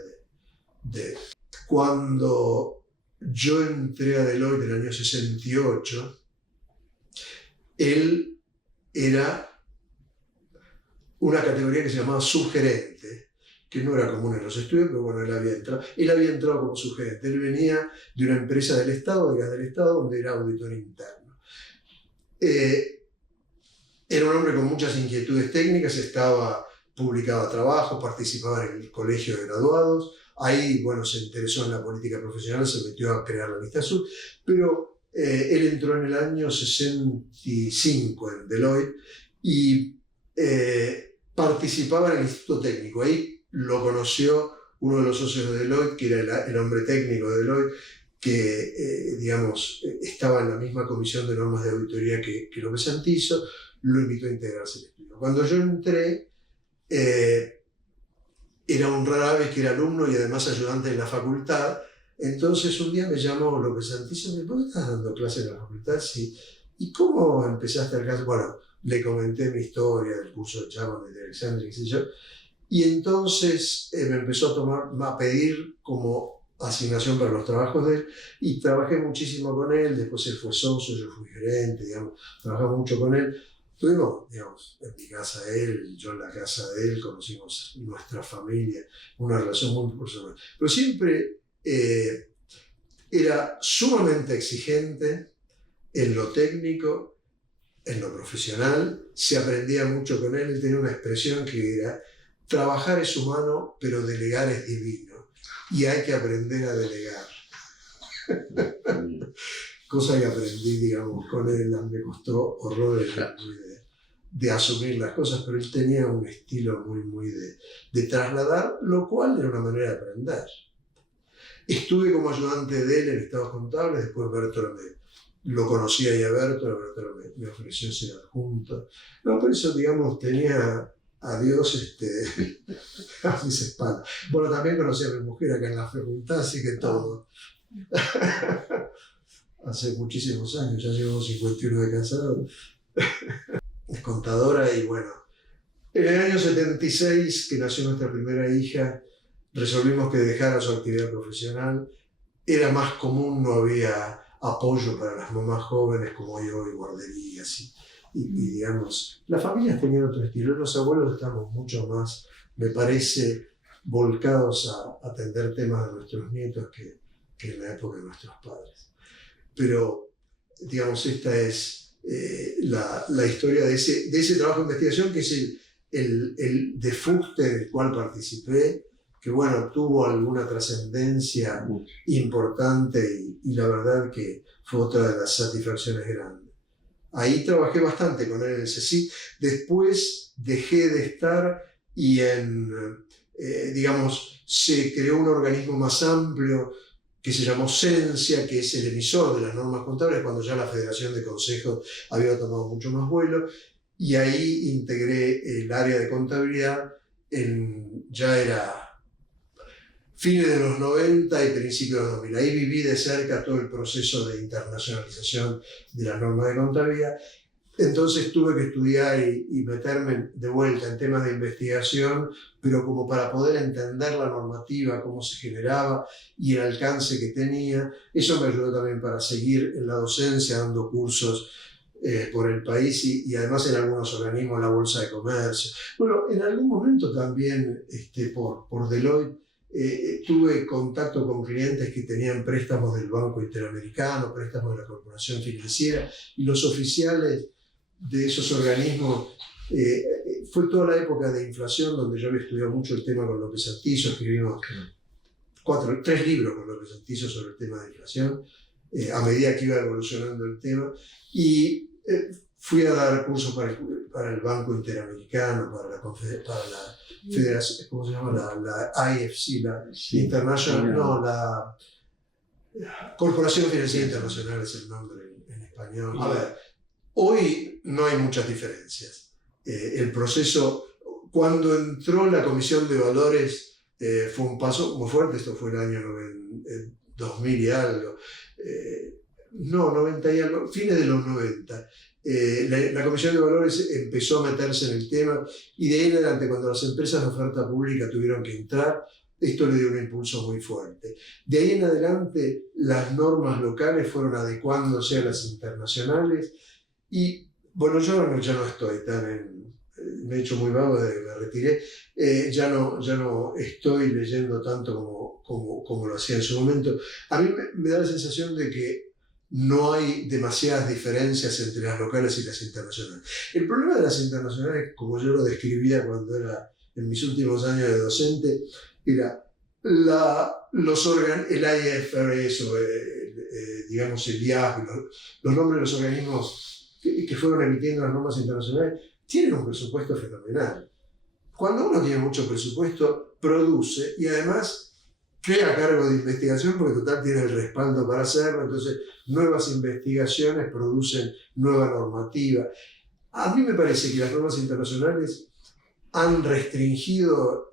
de cuando yo entré a Deloitte en el año 68, él era una categoría que se llamaba subgerente, que no era común en los estudios, pero bueno, él había entrado como subgerente. Él venía de una empresa del Estado, de gas del Estado, donde era auditor interno. Era un hombre con muchas inquietudes técnicas, publicaba trabajos, participaba en el colegio de graduados. Ahí, bueno, se interesó en la política profesional, se metió a crear la lista azul, pero él entró en el año 65 en Deloitte y participaba en el Instituto Técnico. Ahí lo conoció uno de los socios de Deloitte, que era el hombre técnico de Deloitte, que digamos, estaba en la misma comisión de normas de auditoría que López Santiso. Lo invitó a integrarse al estudio. Cuando yo entré, era un rara vez que era alumno y además ayudante en la facultad. Entonces un día me llamó López Santiso y me dijo: ¿vos estás dando clases en la facultad? Sí. ¿Y cómo empezaste el caso? Bueno, le comenté mi historia del curso de Chapman, de Alexander, qué sé yo. Y entonces me empezó a pedir como asignación para los trabajos de él, y trabajé muchísimo con él. Después él fue socio, yo fui gerente, digamos, trabajamos mucho con él. Tuvimos, digamos, en mi casa él, yo en la casa de él, conocimos nuestra familia, una relación muy personal. Pero siempre era sumamente exigente en lo técnico, en lo profesional. Se aprendía mucho con él. Él tenía una expresión que era: trabajar es humano, pero delegar es divino. Y hay que aprender a delegar. Cosa que aprendí, digamos, con él. Me costó horrores de asumir las cosas, pero él tenía un estilo muy de trasladar, lo cual era una manera de aprender. Estuve como ayudante de él en estados contables. Después Bertola lo conocía ya Bertola me ofreció ser adjunto. No, por eso, digamos, tenía a Dios a mis espaldas. Bueno, también conocí a mi mujer acá en la facultad, así que todo. Hace muchísimos años, ya llevo 51 de casado. Es contadora. Y bueno, en el año 76, que nació nuestra primera hija, resolvimos que dejara su actividad profesional. Era más común, no había apoyo para las mamás jóvenes como hay hoy, guarderías y digamos, las familias tenían otro estilo. Los abuelos estamos mucho más, me parece, volcados a atender temas de nuestros nietos que en la época de nuestros padres. Pero, digamos, esta es la historia de ese trabajo de investigación, que es el de Fuste, del cual participé, que bueno, tuvo alguna trascendencia importante, y la verdad que fue otra de las satisfacciones grandes. Ahí trabajé bastante con él en el CSIC. Después dejé de estar y digamos, se creó un organismo más amplio que se llamó Cencia, que es el emisor de las normas contables, cuando ya la Federación de Consejos había tomado mucho más vuelo, y ahí integré el área de contabilidad. Ya era fines de los 90 y principios de los 2000. Ahí viví de cerca todo el proceso de internacionalización de las normas de contabilidad. Entonces tuve que estudiar y meterme de vuelta en temas de investigación, pero como para poder entender la normativa, cómo se generaba y el alcance que tenía. Eso me ayudó también para seguir en la docencia, dando cursos por el país y además en algunos organismos, la Bolsa de Comercio. Bueno, en algún momento también por Deloitte tuve contacto con clientes que tenían préstamos del Banco Interamericano, préstamos de la Corporación Financiera, y los oficiales de esos organismos. Fue toda la época de inflación, donde yo había estudiado mucho el tema con López Antizo. Escribimos 3 libros con López Antizo sobre el tema de inflación, a medida que iba evolucionando el tema. Y fui a dar cursos para el Banco Interamericano, para la Federación, ¿cómo se llama? La IFC, la International, no, la Corporación Financiera Internacional es el nombre en español. A ver, hoy no hay muchas diferencias. El proceso, cuando entró la Comisión de Valores, fue un paso muy fuerte. Esto fue el año 2000 y algo. No, 90 y algo, fines de los 90. La Comisión de Valores empezó a meterse en el tema, y de ahí en adelante, cuando las empresas de oferta pública tuvieron que entrar, esto le dio un impulso muy fuerte. De ahí en adelante, las normas locales fueron adecuándose a las internacionales. Y bueno, yo ya no estoy me he hecho muy vago desde que me retiré. Ya no estoy leyendo tanto como lo hacía en su momento. A mí me da la sensación de que no hay demasiadas diferencias entre las locales y las internacionales. El problema de las internacionales, como yo lo describía cuando era en mis últimos años de docente, era el IFRS, o digamos el IAF, los nombres de los organismos que fueron emitiendo las normas internacionales, tienen un presupuesto fenomenal. Cuando uno tiene mucho presupuesto, produce, y además crea cargo de investigación, porque total tiene el respaldo para hacerlo. Entonces, nuevas investigaciones producen nueva normativa. A mí me parece que las normas internacionales han restringido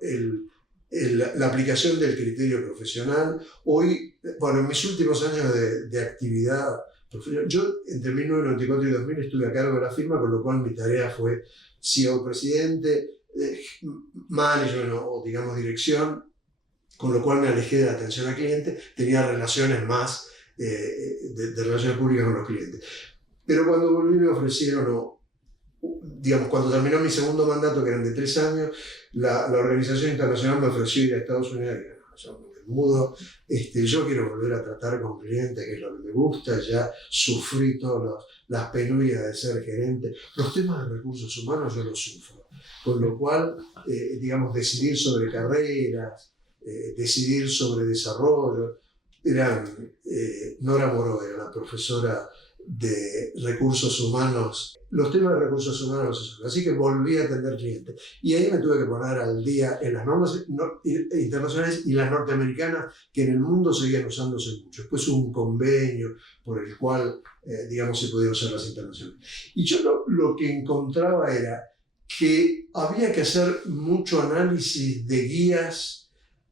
la aplicación del criterio profesional. Hoy, bueno, en mis últimos años de actividad profesional, yo entre 1994 y 2000 estuve a cargo de la firma, con lo cual mi tarea fue CEO presidente, management o digamos dirección, con lo cual me alejé de la atención al cliente, tenía relaciones más de relaciones públicas con los clientes. Pero cuando volví me ofrecieron, digamos, cuando terminó mi segundo mandato, que eran de 3 años, la organización internacional me ofreció ir a Estados Unidos. Yo me mudo, yo quiero volver a tratar con clientes, que es lo que me gusta, ya sufrí todas las penurias de ser gerente. Los temas de recursos humanos yo los sufro, con lo cual, digamos, decidir sobre carreras, decidir sobre desarrollo, Nora Moró era la profesora de recursos humanos, los temas de recursos humanos, así que volví a atender clientes. Y ahí me tuve que poner al día en las normas internacionales y las norteamericanas, que en el mundo seguían usándose mucho. Después hubo un convenio por el cual, digamos, se podían usar las internacionales. Y yo lo que encontraba era que había que hacer mucho análisis de guías,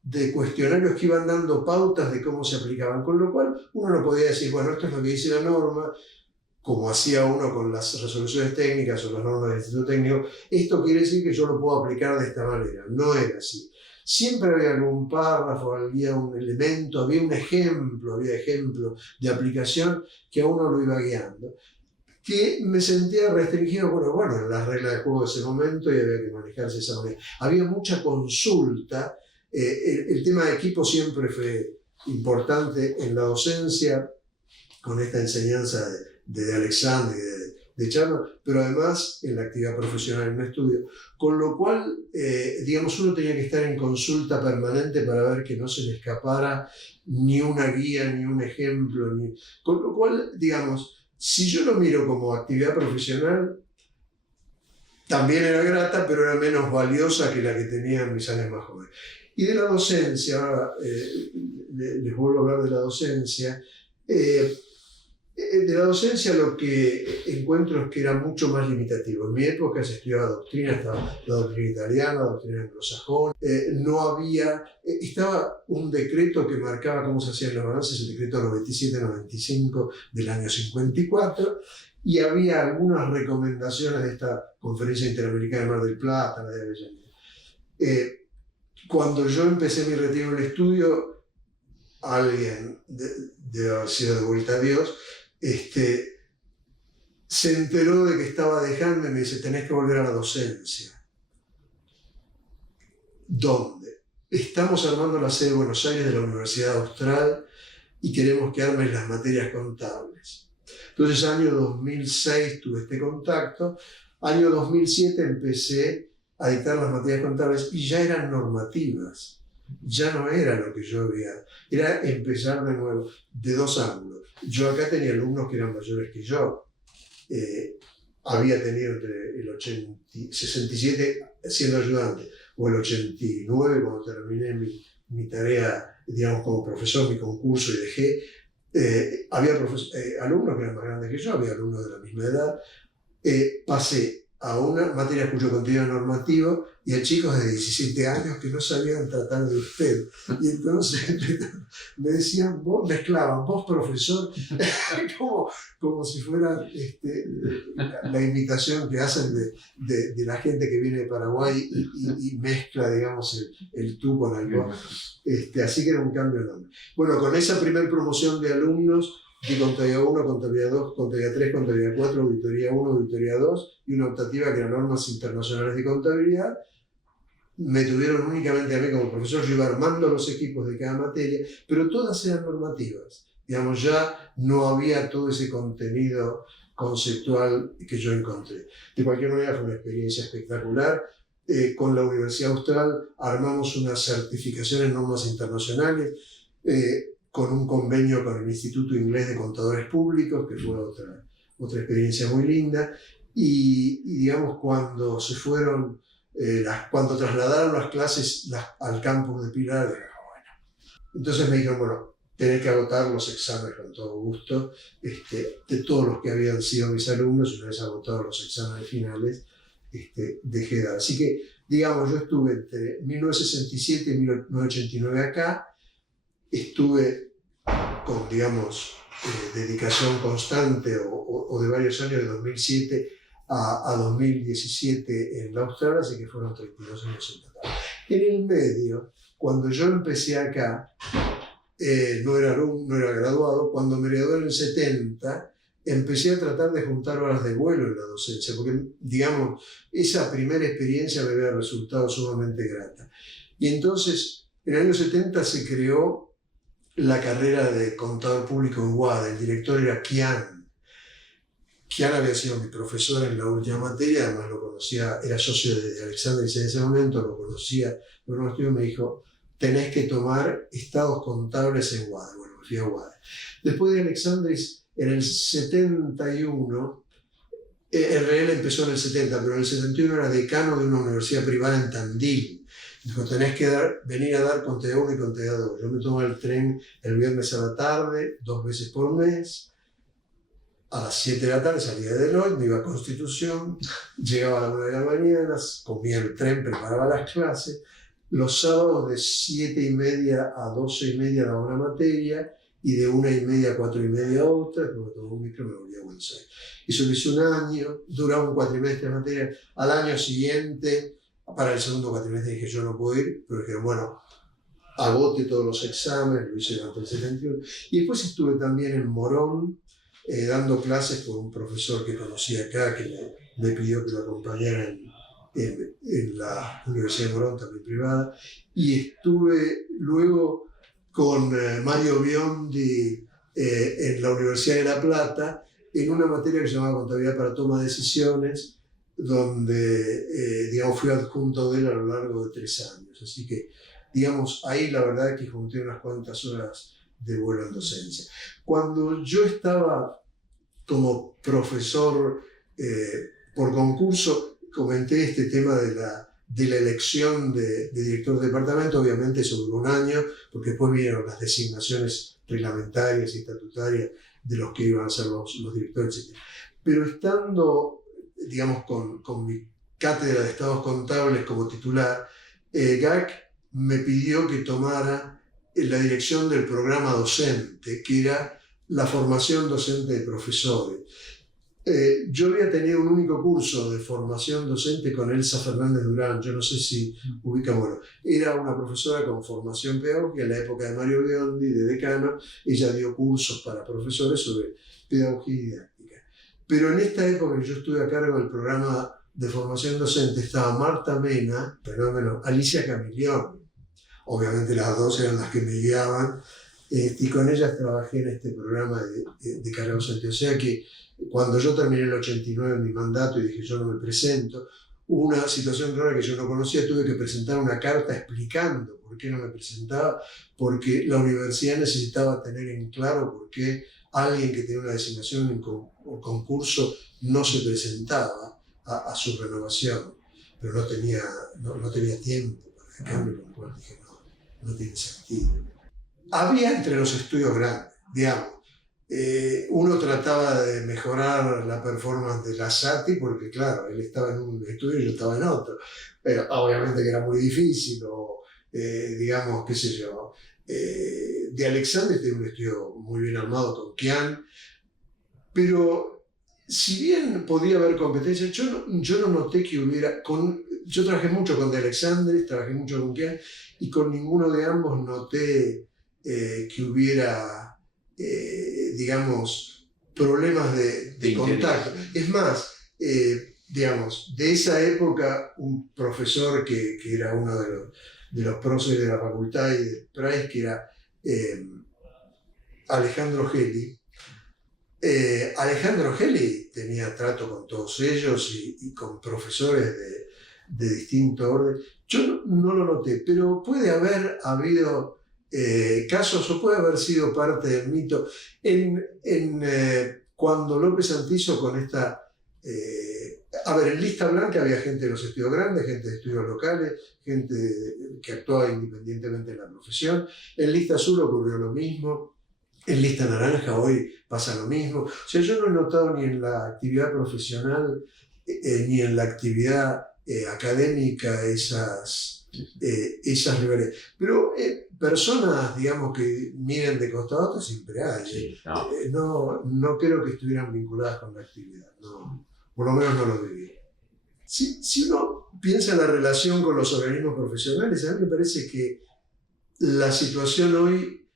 de cuestionarios que iban dando pautas de cómo se aplicaban, con lo cual uno no podía decir, bueno, esto es lo que dice la norma, como hacía uno con las resoluciones técnicas o las normas del Instituto Técnico, esto quiere decir que yo lo puedo aplicar de esta manera. No era así. Siempre había algún párrafo, había un elemento, había un ejemplo, de aplicación que a uno lo iba guiando, que me sentía restringido, bueno, en las reglas de juego de ese momento y había que manejarse de esa manera. Había mucha consulta. El tema de equipo siempre fue importante en la docencia, con esta enseñanza de Alexander y de Chano, pero además en la actividad profesional en un estudio, con lo cual, digamos, uno tenía que estar en consulta permanente para ver que no se le escapara ni una guía, ni un ejemplo, con lo cual, digamos, si yo lo miro como actividad profesional, también era grata, pero era menos valiosa que la que tenía en mis años más jóvenes. Y de la docencia, ahora les vuelvo a hablar de la docencia. De la docencia lo que encuentro es que era mucho más limitativo. En mi época se estudiaba doctrina, estaba la doctrina italiana, la doctrina anglosajona. No había, estaba un decreto que marcaba cómo se hacían los balances, el decreto 97-95 del año 54, y había algunas recomendaciones de esta Conferencia Interamericana de Mar del Plata, la de Avellaneda. Cuando yo empecé mi retiro en el estudio, alguien de haber sido de vuelta a Dios, se enteró de que estaba dejando y me dice, tenés que volver a la docencia. ¿Dónde? Estamos armando la sede de Buenos Aires de la Universidad Austral y queremos que armes las materias contables. Entonces, año 2006 tuve este contacto, año 2007 empecé a dictar las materias contables y ya eran normativas, ya no era lo que yo había, era empezar de nuevo, de 2 ángulos. Yo acá tenía alumnos que eran mayores que yo, había tenido entre el 67 siendo ayudante o el 89 cuando terminé mi tarea, digamos, como profesor, mi concurso y dejé, había alumnos que eran más grandes que yo, había alumnos de la misma edad, pasé a una materia cuyo contenido era normativo y a chicos de 17 años que no sabían tratar de usted. Y entonces me decían, mezclaban, vos profesor, como si fuera la imitación que hacen de la gente que viene de Paraguay y mezcla, digamos, el tú con el vos. Así que era un cambio enorme. Bueno, con esa primer promoción de alumnos, di contabilidad 1, contabilidad 2, contabilidad 3, contabilidad 4, auditoría 1, auditoría 2 y una optativa que eran normas internacionales de contabilidad. Me tuvieron únicamente a mí como profesor, yo iba armando los equipos de cada materia, pero todas eran normativas. Digamos, ya no había todo ese contenido conceptual que yo encontré. De cualquier manera fue una experiencia espectacular. Con la Universidad Austral armamos una certificación en normas internacionales, con un convenio con el Instituto Inglés de Contadores Públicos, que fue otra experiencia muy linda, y digamos, cuando se fueron, cuando trasladaron las clases al campus de Pilar, bueno. Entonces me dijeron, bueno, tenés que agotar los exámenes con todo gusto, de todos los que habían sido mis alumnos, y una vez agotados los exámenes finales, dejé de dar. Así que, digamos, yo estuve entre 1967 y 1989 acá, estuve con, digamos, dedicación constante o de varios años, de 2007 a 2017 en la Austral, así que fueron 32 años en total. En el medio, cuando yo empecé acá, no era alumno, no era graduado. Cuando me gradué en el 70, empecé a tratar de juntar horas de vuelo en la docencia, porque, digamos, esa primera experiencia me había resultado sumamente grata. Y entonces, en el año 70 se creó la carrera de contador público en UADE. El director era Kian. Kian había sido mi profesor en la última materia, además lo conocía, era socio de Alexandris en ese momento, lo conocía, pero me dijo: tenés que tomar estados contables en UADE. Bueno, me fui a UADE. Después de Alexandris, en el 71, el RL empezó en el 70, pero en el 71 era decano de una universidad privada en Tandil. Dijo: tenés que venir a dar Contabilidad 1 y Contabilidad 2. Yo me tomaba el tren el viernes a la tarde, 2 veces por mes. A las 7 de la tarde salía de Deloitte, me iba a Constitución, llegaba a la 1 de la mañana, comía el tren, preparaba las clases. Los sábados de 7:30 a 12:30 daba una materia, y de 1:30 a 4:30 otra. Luego tomaba un micro y me volvía a Buenos Aires. Eso lo hice un año, duraba un cuatrimestre de materia. Al año siguiente, para el segundo cuatrimestre, dije: yo no puedo ir, pero dije: bueno, agote todos los exámenes, lo hice durante el 71. Y después estuve también en Morón, dando clases por un profesor que conocí acá, que me pidió que lo acompañara en la Universidad de Morón, también privada. Y estuve luego con Mario Biondi en la Universidad de La Plata, en una materia que se llamaba Contabilidad para Toma de Decisiones, donde digamos, fui adjunto de él a lo largo de 3 años. Así que, digamos, ahí la verdad es que junté unas cuantas horas de vuelo en docencia. Cuando yo estaba como profesor por concurso, comenté este tema de la elección de director de departamento, obviamente sobre un año, porque después vinieron las designaciones reglamentarias y estatutarias de los que iban a ser los directores, etc. Pero estando, digamos, con mi cátedra de estados contables como titular, GAC me pidió que tomara la dirección del programa docente, que era la formación docente de profesores. Yo había tenido un único curso de formación docente con Elsa Fernández Durán, yo no sé si ubica, bueno, era una profesora con formación pedagógica en la época de Mario Biondi, de decano. Ella dio cursos para profesores sobre pedagogía y didáctica. Pero en esta época que yo estuve a cargo del programa de formación docente, estaba Marta Mena, Alicia Camilión. Obviamente las dos eran las que me guiaban, y con ellas trabajé en este programa de carrera docente. O sea que cuando yo terminé el 89 mi mandato y dije: yo no me presento, hubo una situación rara que yo no conocía. Tuve que presentar una carta explicando por qué no me presentaba, porque la universidad necesitaba tener en claro por qué alguien que tenía una designación o concurso no se presentaba a su renovación, pero no tenía tiempo para cambio, con lo cual dije: no tiene sentido. Había entre los estudios grandes, digamos. Uno trataba de mejorar la performance de la Sati, porque claro, él estaba en un estudio y yo estaba en otro. Pero obviamente que era muy difícil, o digamos, qué sé yo. De Alexandre tenía un estudio muy bien armado con Kian, pero si bien podía haber competencia, yo no noté que hubiera... Yo trabajé mucho con De Alexandre, trabajé mucho con Kian, y con ninguno de ambos noté que hubiera, digamos, problemas de contacto. Es más, digamos, de esa época, un profesor que era uno de los próceres de la facultad y de Price, que era Alejandro Geli. Alejandro Geli tenía trato con todos ellos y con profesores de distinto orden. Yo no lo noté, pero puede haber habido casos, o puede haber sido parte del mito. Cuando López Santizo con esta... en lista blanca había gente de los estudios grandes, gente de estudios locales, gente que actuaba independientemente de la profesión. En lista azul ocurrió lo mismo. En lista naranja hoy pasa lo mismo. O sea, yo no he notado ni en la actividad profesional ni en la actividad académica esas rivalidades. Pero personas, digamos, que miren de costado a otro siempre hay. Sí, no creo que estuvieran vinculadas con la actividad. No. por lo menos no lo viví. Si uno piensa en la relación con los organismos profesionales, a mí me parece que la situación hoy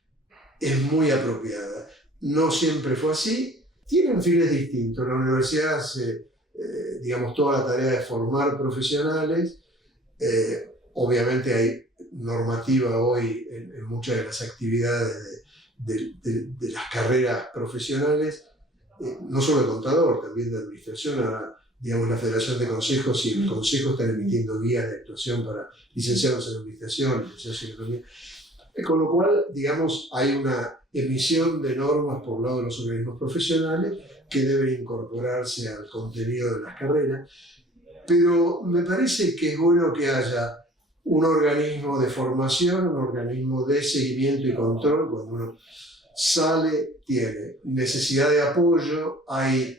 es muy apropiada. No siempre fue así, tienen fines distintos. La universidad hace, digamos, toda la tarea de formar profesionales. Obviamente hay normativa hoy en muchas de las actividades de las carreras profesionales, no solo de contador, también de administración. Digamos, la Federación de Consejos y el Consejo están emitiendo guías de actuación para licenciados en administración, licenciados en economía. Con lo cual, digamos, hay una emisión de normas por lado de los organismos profesionales que deben incorporarse al contenido de las carreras. Pero me parece que es bueno que haya un organismo de formación, un organismo de seguimiento y control. Cuando uno sale, tiene necesidad de apoyo, hay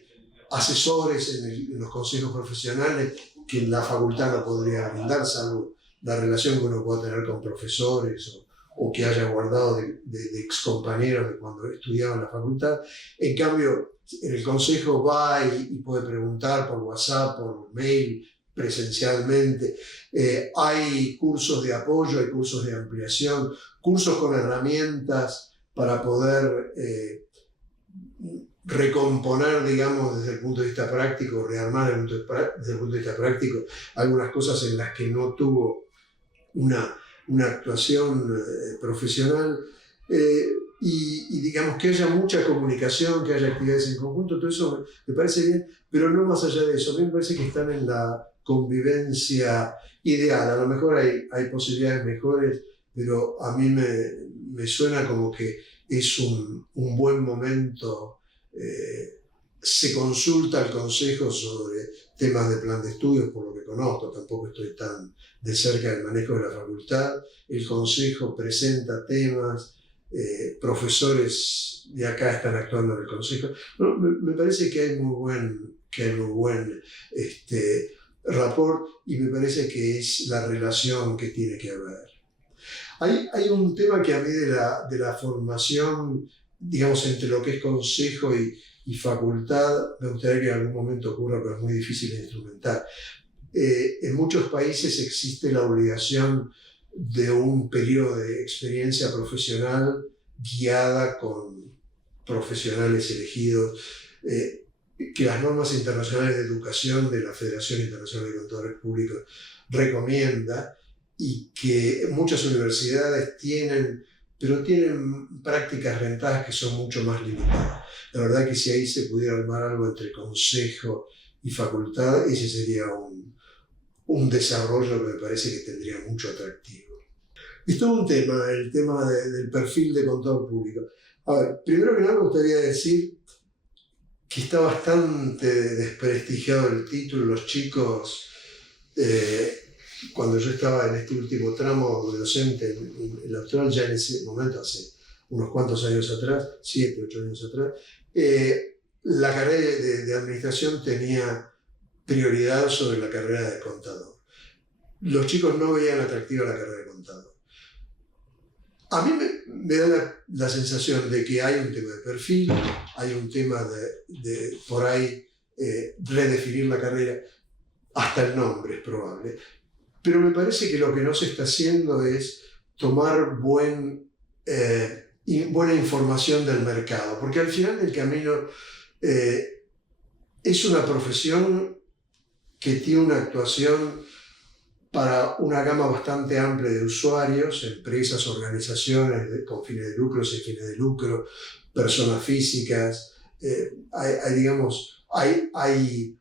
asesores en los consejos profesionales que en la facultad no podría brindar, salvo la relación que uno pueda tener con profesores o que haya guardado de excompañeros de cuando estudiaba en la facultad. En cambio, en el consejo va y puede preguntar por WhatsApp, por mail, presencialmente. Hay cursos de apoyo, hay cursos de ampliación, cursos con herramientas para poder recomponer, digamos, desde el punto de vista práctico, rearmar desde el punto de vista práctico algunas cosas en las que no tuvo una actuación profesional, y digamos que haya mucha comunicación, que haya actividades en conjunto. Todo eso me parece bien, pero no más allá de eso. A mí me parece que están en la convivencia ideal. A lo mejor hay posibilidades mejores, pero a mí me suena como que es un buen momento. Se consulta al consejo sobre temas de plan de estudios, por lo que conozco, tampoco estoy tan de cerca del manejo de la facultad. El consejo presenta temas, profesores de acá están actuando en el consejo. No, me parece que hay muy buen rapport, y me parece que es la relación que tiene que haber. Hay un tema que a mí de la formación, digamos, entre lo que es consejo y facultad, me gustaría que en algún momento ocurra, pero es muy difícil de instrumentar. En muchos países existe la obligación de un periodo de experiencia profesional guiada con profesionales elegidos, que las normas internacionales de educación de la Federación Internacional de Contadores Públicos recomienda, y que muchas universidades tienen, pero tienen prácticas rentadas que son mucho más limitadas. La verdad que si ahí se pudiera armar algo entre consejo y facultad, ese sería un desarrollo que me parece que tendría mucho atractivo. Es todo un tema, el tema del perfil de contador público. A ver, primero que nada me gustaría decir que está bastante desprestigiado el título. Los chicos, cuando yo estaba en este último tramo de docente en la actual, ya en ese momento, hace unos cuantos años atrás, 7, 8 años atrás, la carrera de administración tenía prioridad sobre la carrera de contador. Los chicos no veían atractiva la carrera de contador. A mí me da la sensación de que hay un tema de perfil, hay un tema de por ahí redefinir la carrera, hasta el nombre es probable, pero me parece que lo que no se está haciendo es tomar buena información del mercado, porque al final del camino es una profesión que tiene una actuación para una gama bastante amplia de usuarios, empresas, organizaciones con fines de lucro, sin fines de lucro, personas físicas. Hay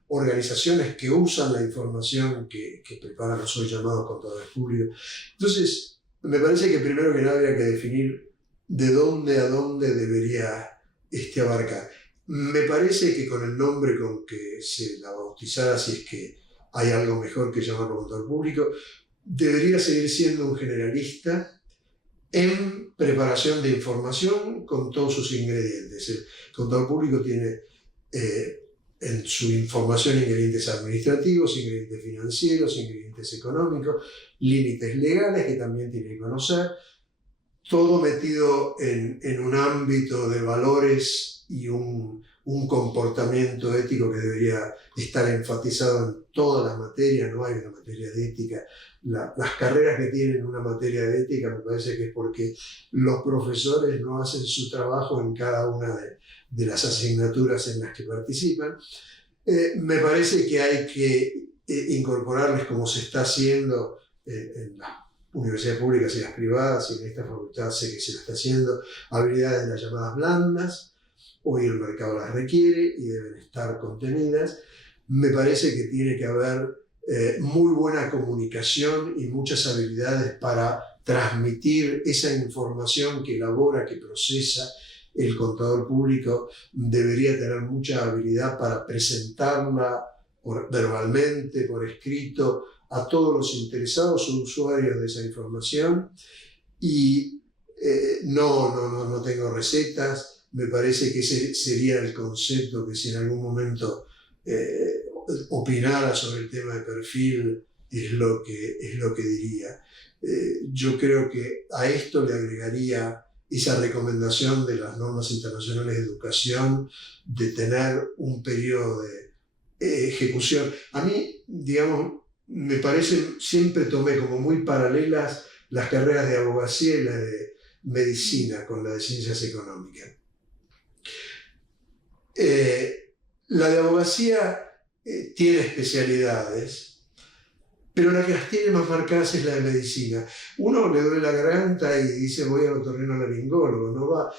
organizaciones que usan la información que preparan los hoy llamados contadores públicos. Entonces, me parece que primero que nada habría que definir de dónde a dónde debería abarcar. Me parece que con el nombre con que se la bautizara, si es que hay algo mejor que llamarlo contador público, debería seguir siendo un generalista en preparación de información con todos sus ingredientes. El contador público tiene en su información ingredientes administrativos, ingredientes financieros, ingredientes económicos, límites legales que también tiene que conocer, todo metido en un ámbito de valores y un un comportamiento ético que debería estar enfatizado en todas las materias. No hay una materia de ética. Las carreras que tienen una materia de ética me parece que es porque los profesores no hacen su trabajo en cada una de las asignaturas en las que participan. Me parece que hay que incorporarles, como se está haciendo en las universidades públicas y las privadas, y en esta facultad sé que se lo está haciendo, habilidades de las llamadas blandas. Hoy el mercado las requiere y deben estar contenidas. Me parece que tiene que haber muy buena comunicación y muchas habilidades para transmitir esa información que elabora, que procesa. El contador público debería tener mucha habilidad para presentarla verbalmente, por escrito, a todos los interesados o usuarios de esa información. Y no tengo recetas. Me parece que ese sería el concepto que, si en algún momento opinara sobre el tema de perfil, es lo que diría. Yo creo que a esto le agregaría esa recomendación de las normas internacionales de educación de tener un periodo de ejecución. A mí, digamos, me parece, siempre tomé como muy paralelas las carreras de abogacía y la de medicina con la de ciencias económicas. La de abogacía tiene especialidades, pero la que las tiene más marcadas es la de medicina. Uno le duele la garganta y dice voy al otorrinolaringólogo, no va.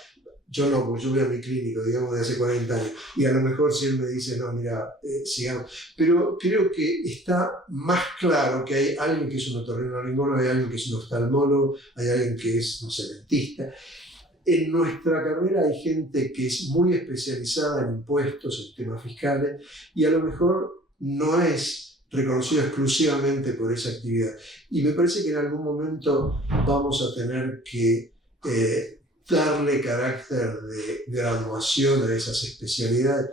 Yo no, porque yo voy a mi clínico, digamos, de hace 40 años. Y a lo mejor si él me dice, no, mira, sigamos. Pero creo que está más claro que hay alguien que es un otorrinolaringólogo, hay alguien que es un oftalmólogo, hay alguien que es, no sé, dentista. En nuestra carrera hay gente que es muy especializada en impuestos, en temas fiscales, y a lo mejor no es reconocido exclusivamente por esa actividad. Y me parece que en algún momento vamos a tener que darle carácter de graduación a esas especialidades,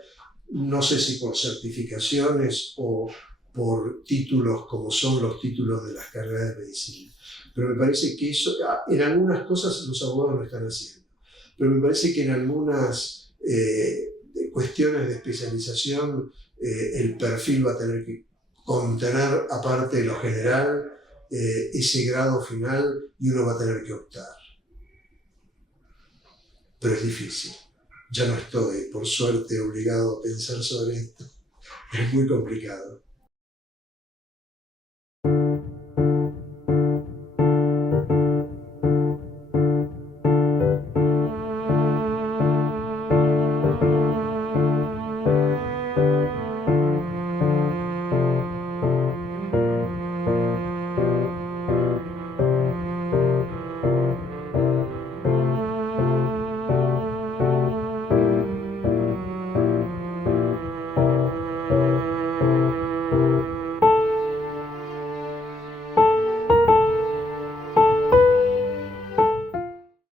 no sé si por certificaciones o por títulos como son los títulos de las carreras de medicina. Pero me parece que eso, en algunas cosas los abogados lo están haciendo, pero me parece que en algunas cuestiones de especialización el perfil va a tener que contener, aparte de lo general, ese grado final, y uno va a tener que optar. Pero es difícil. Ya no estoy, por suerte, obligado a pensar sobre esto. Es muy complicado.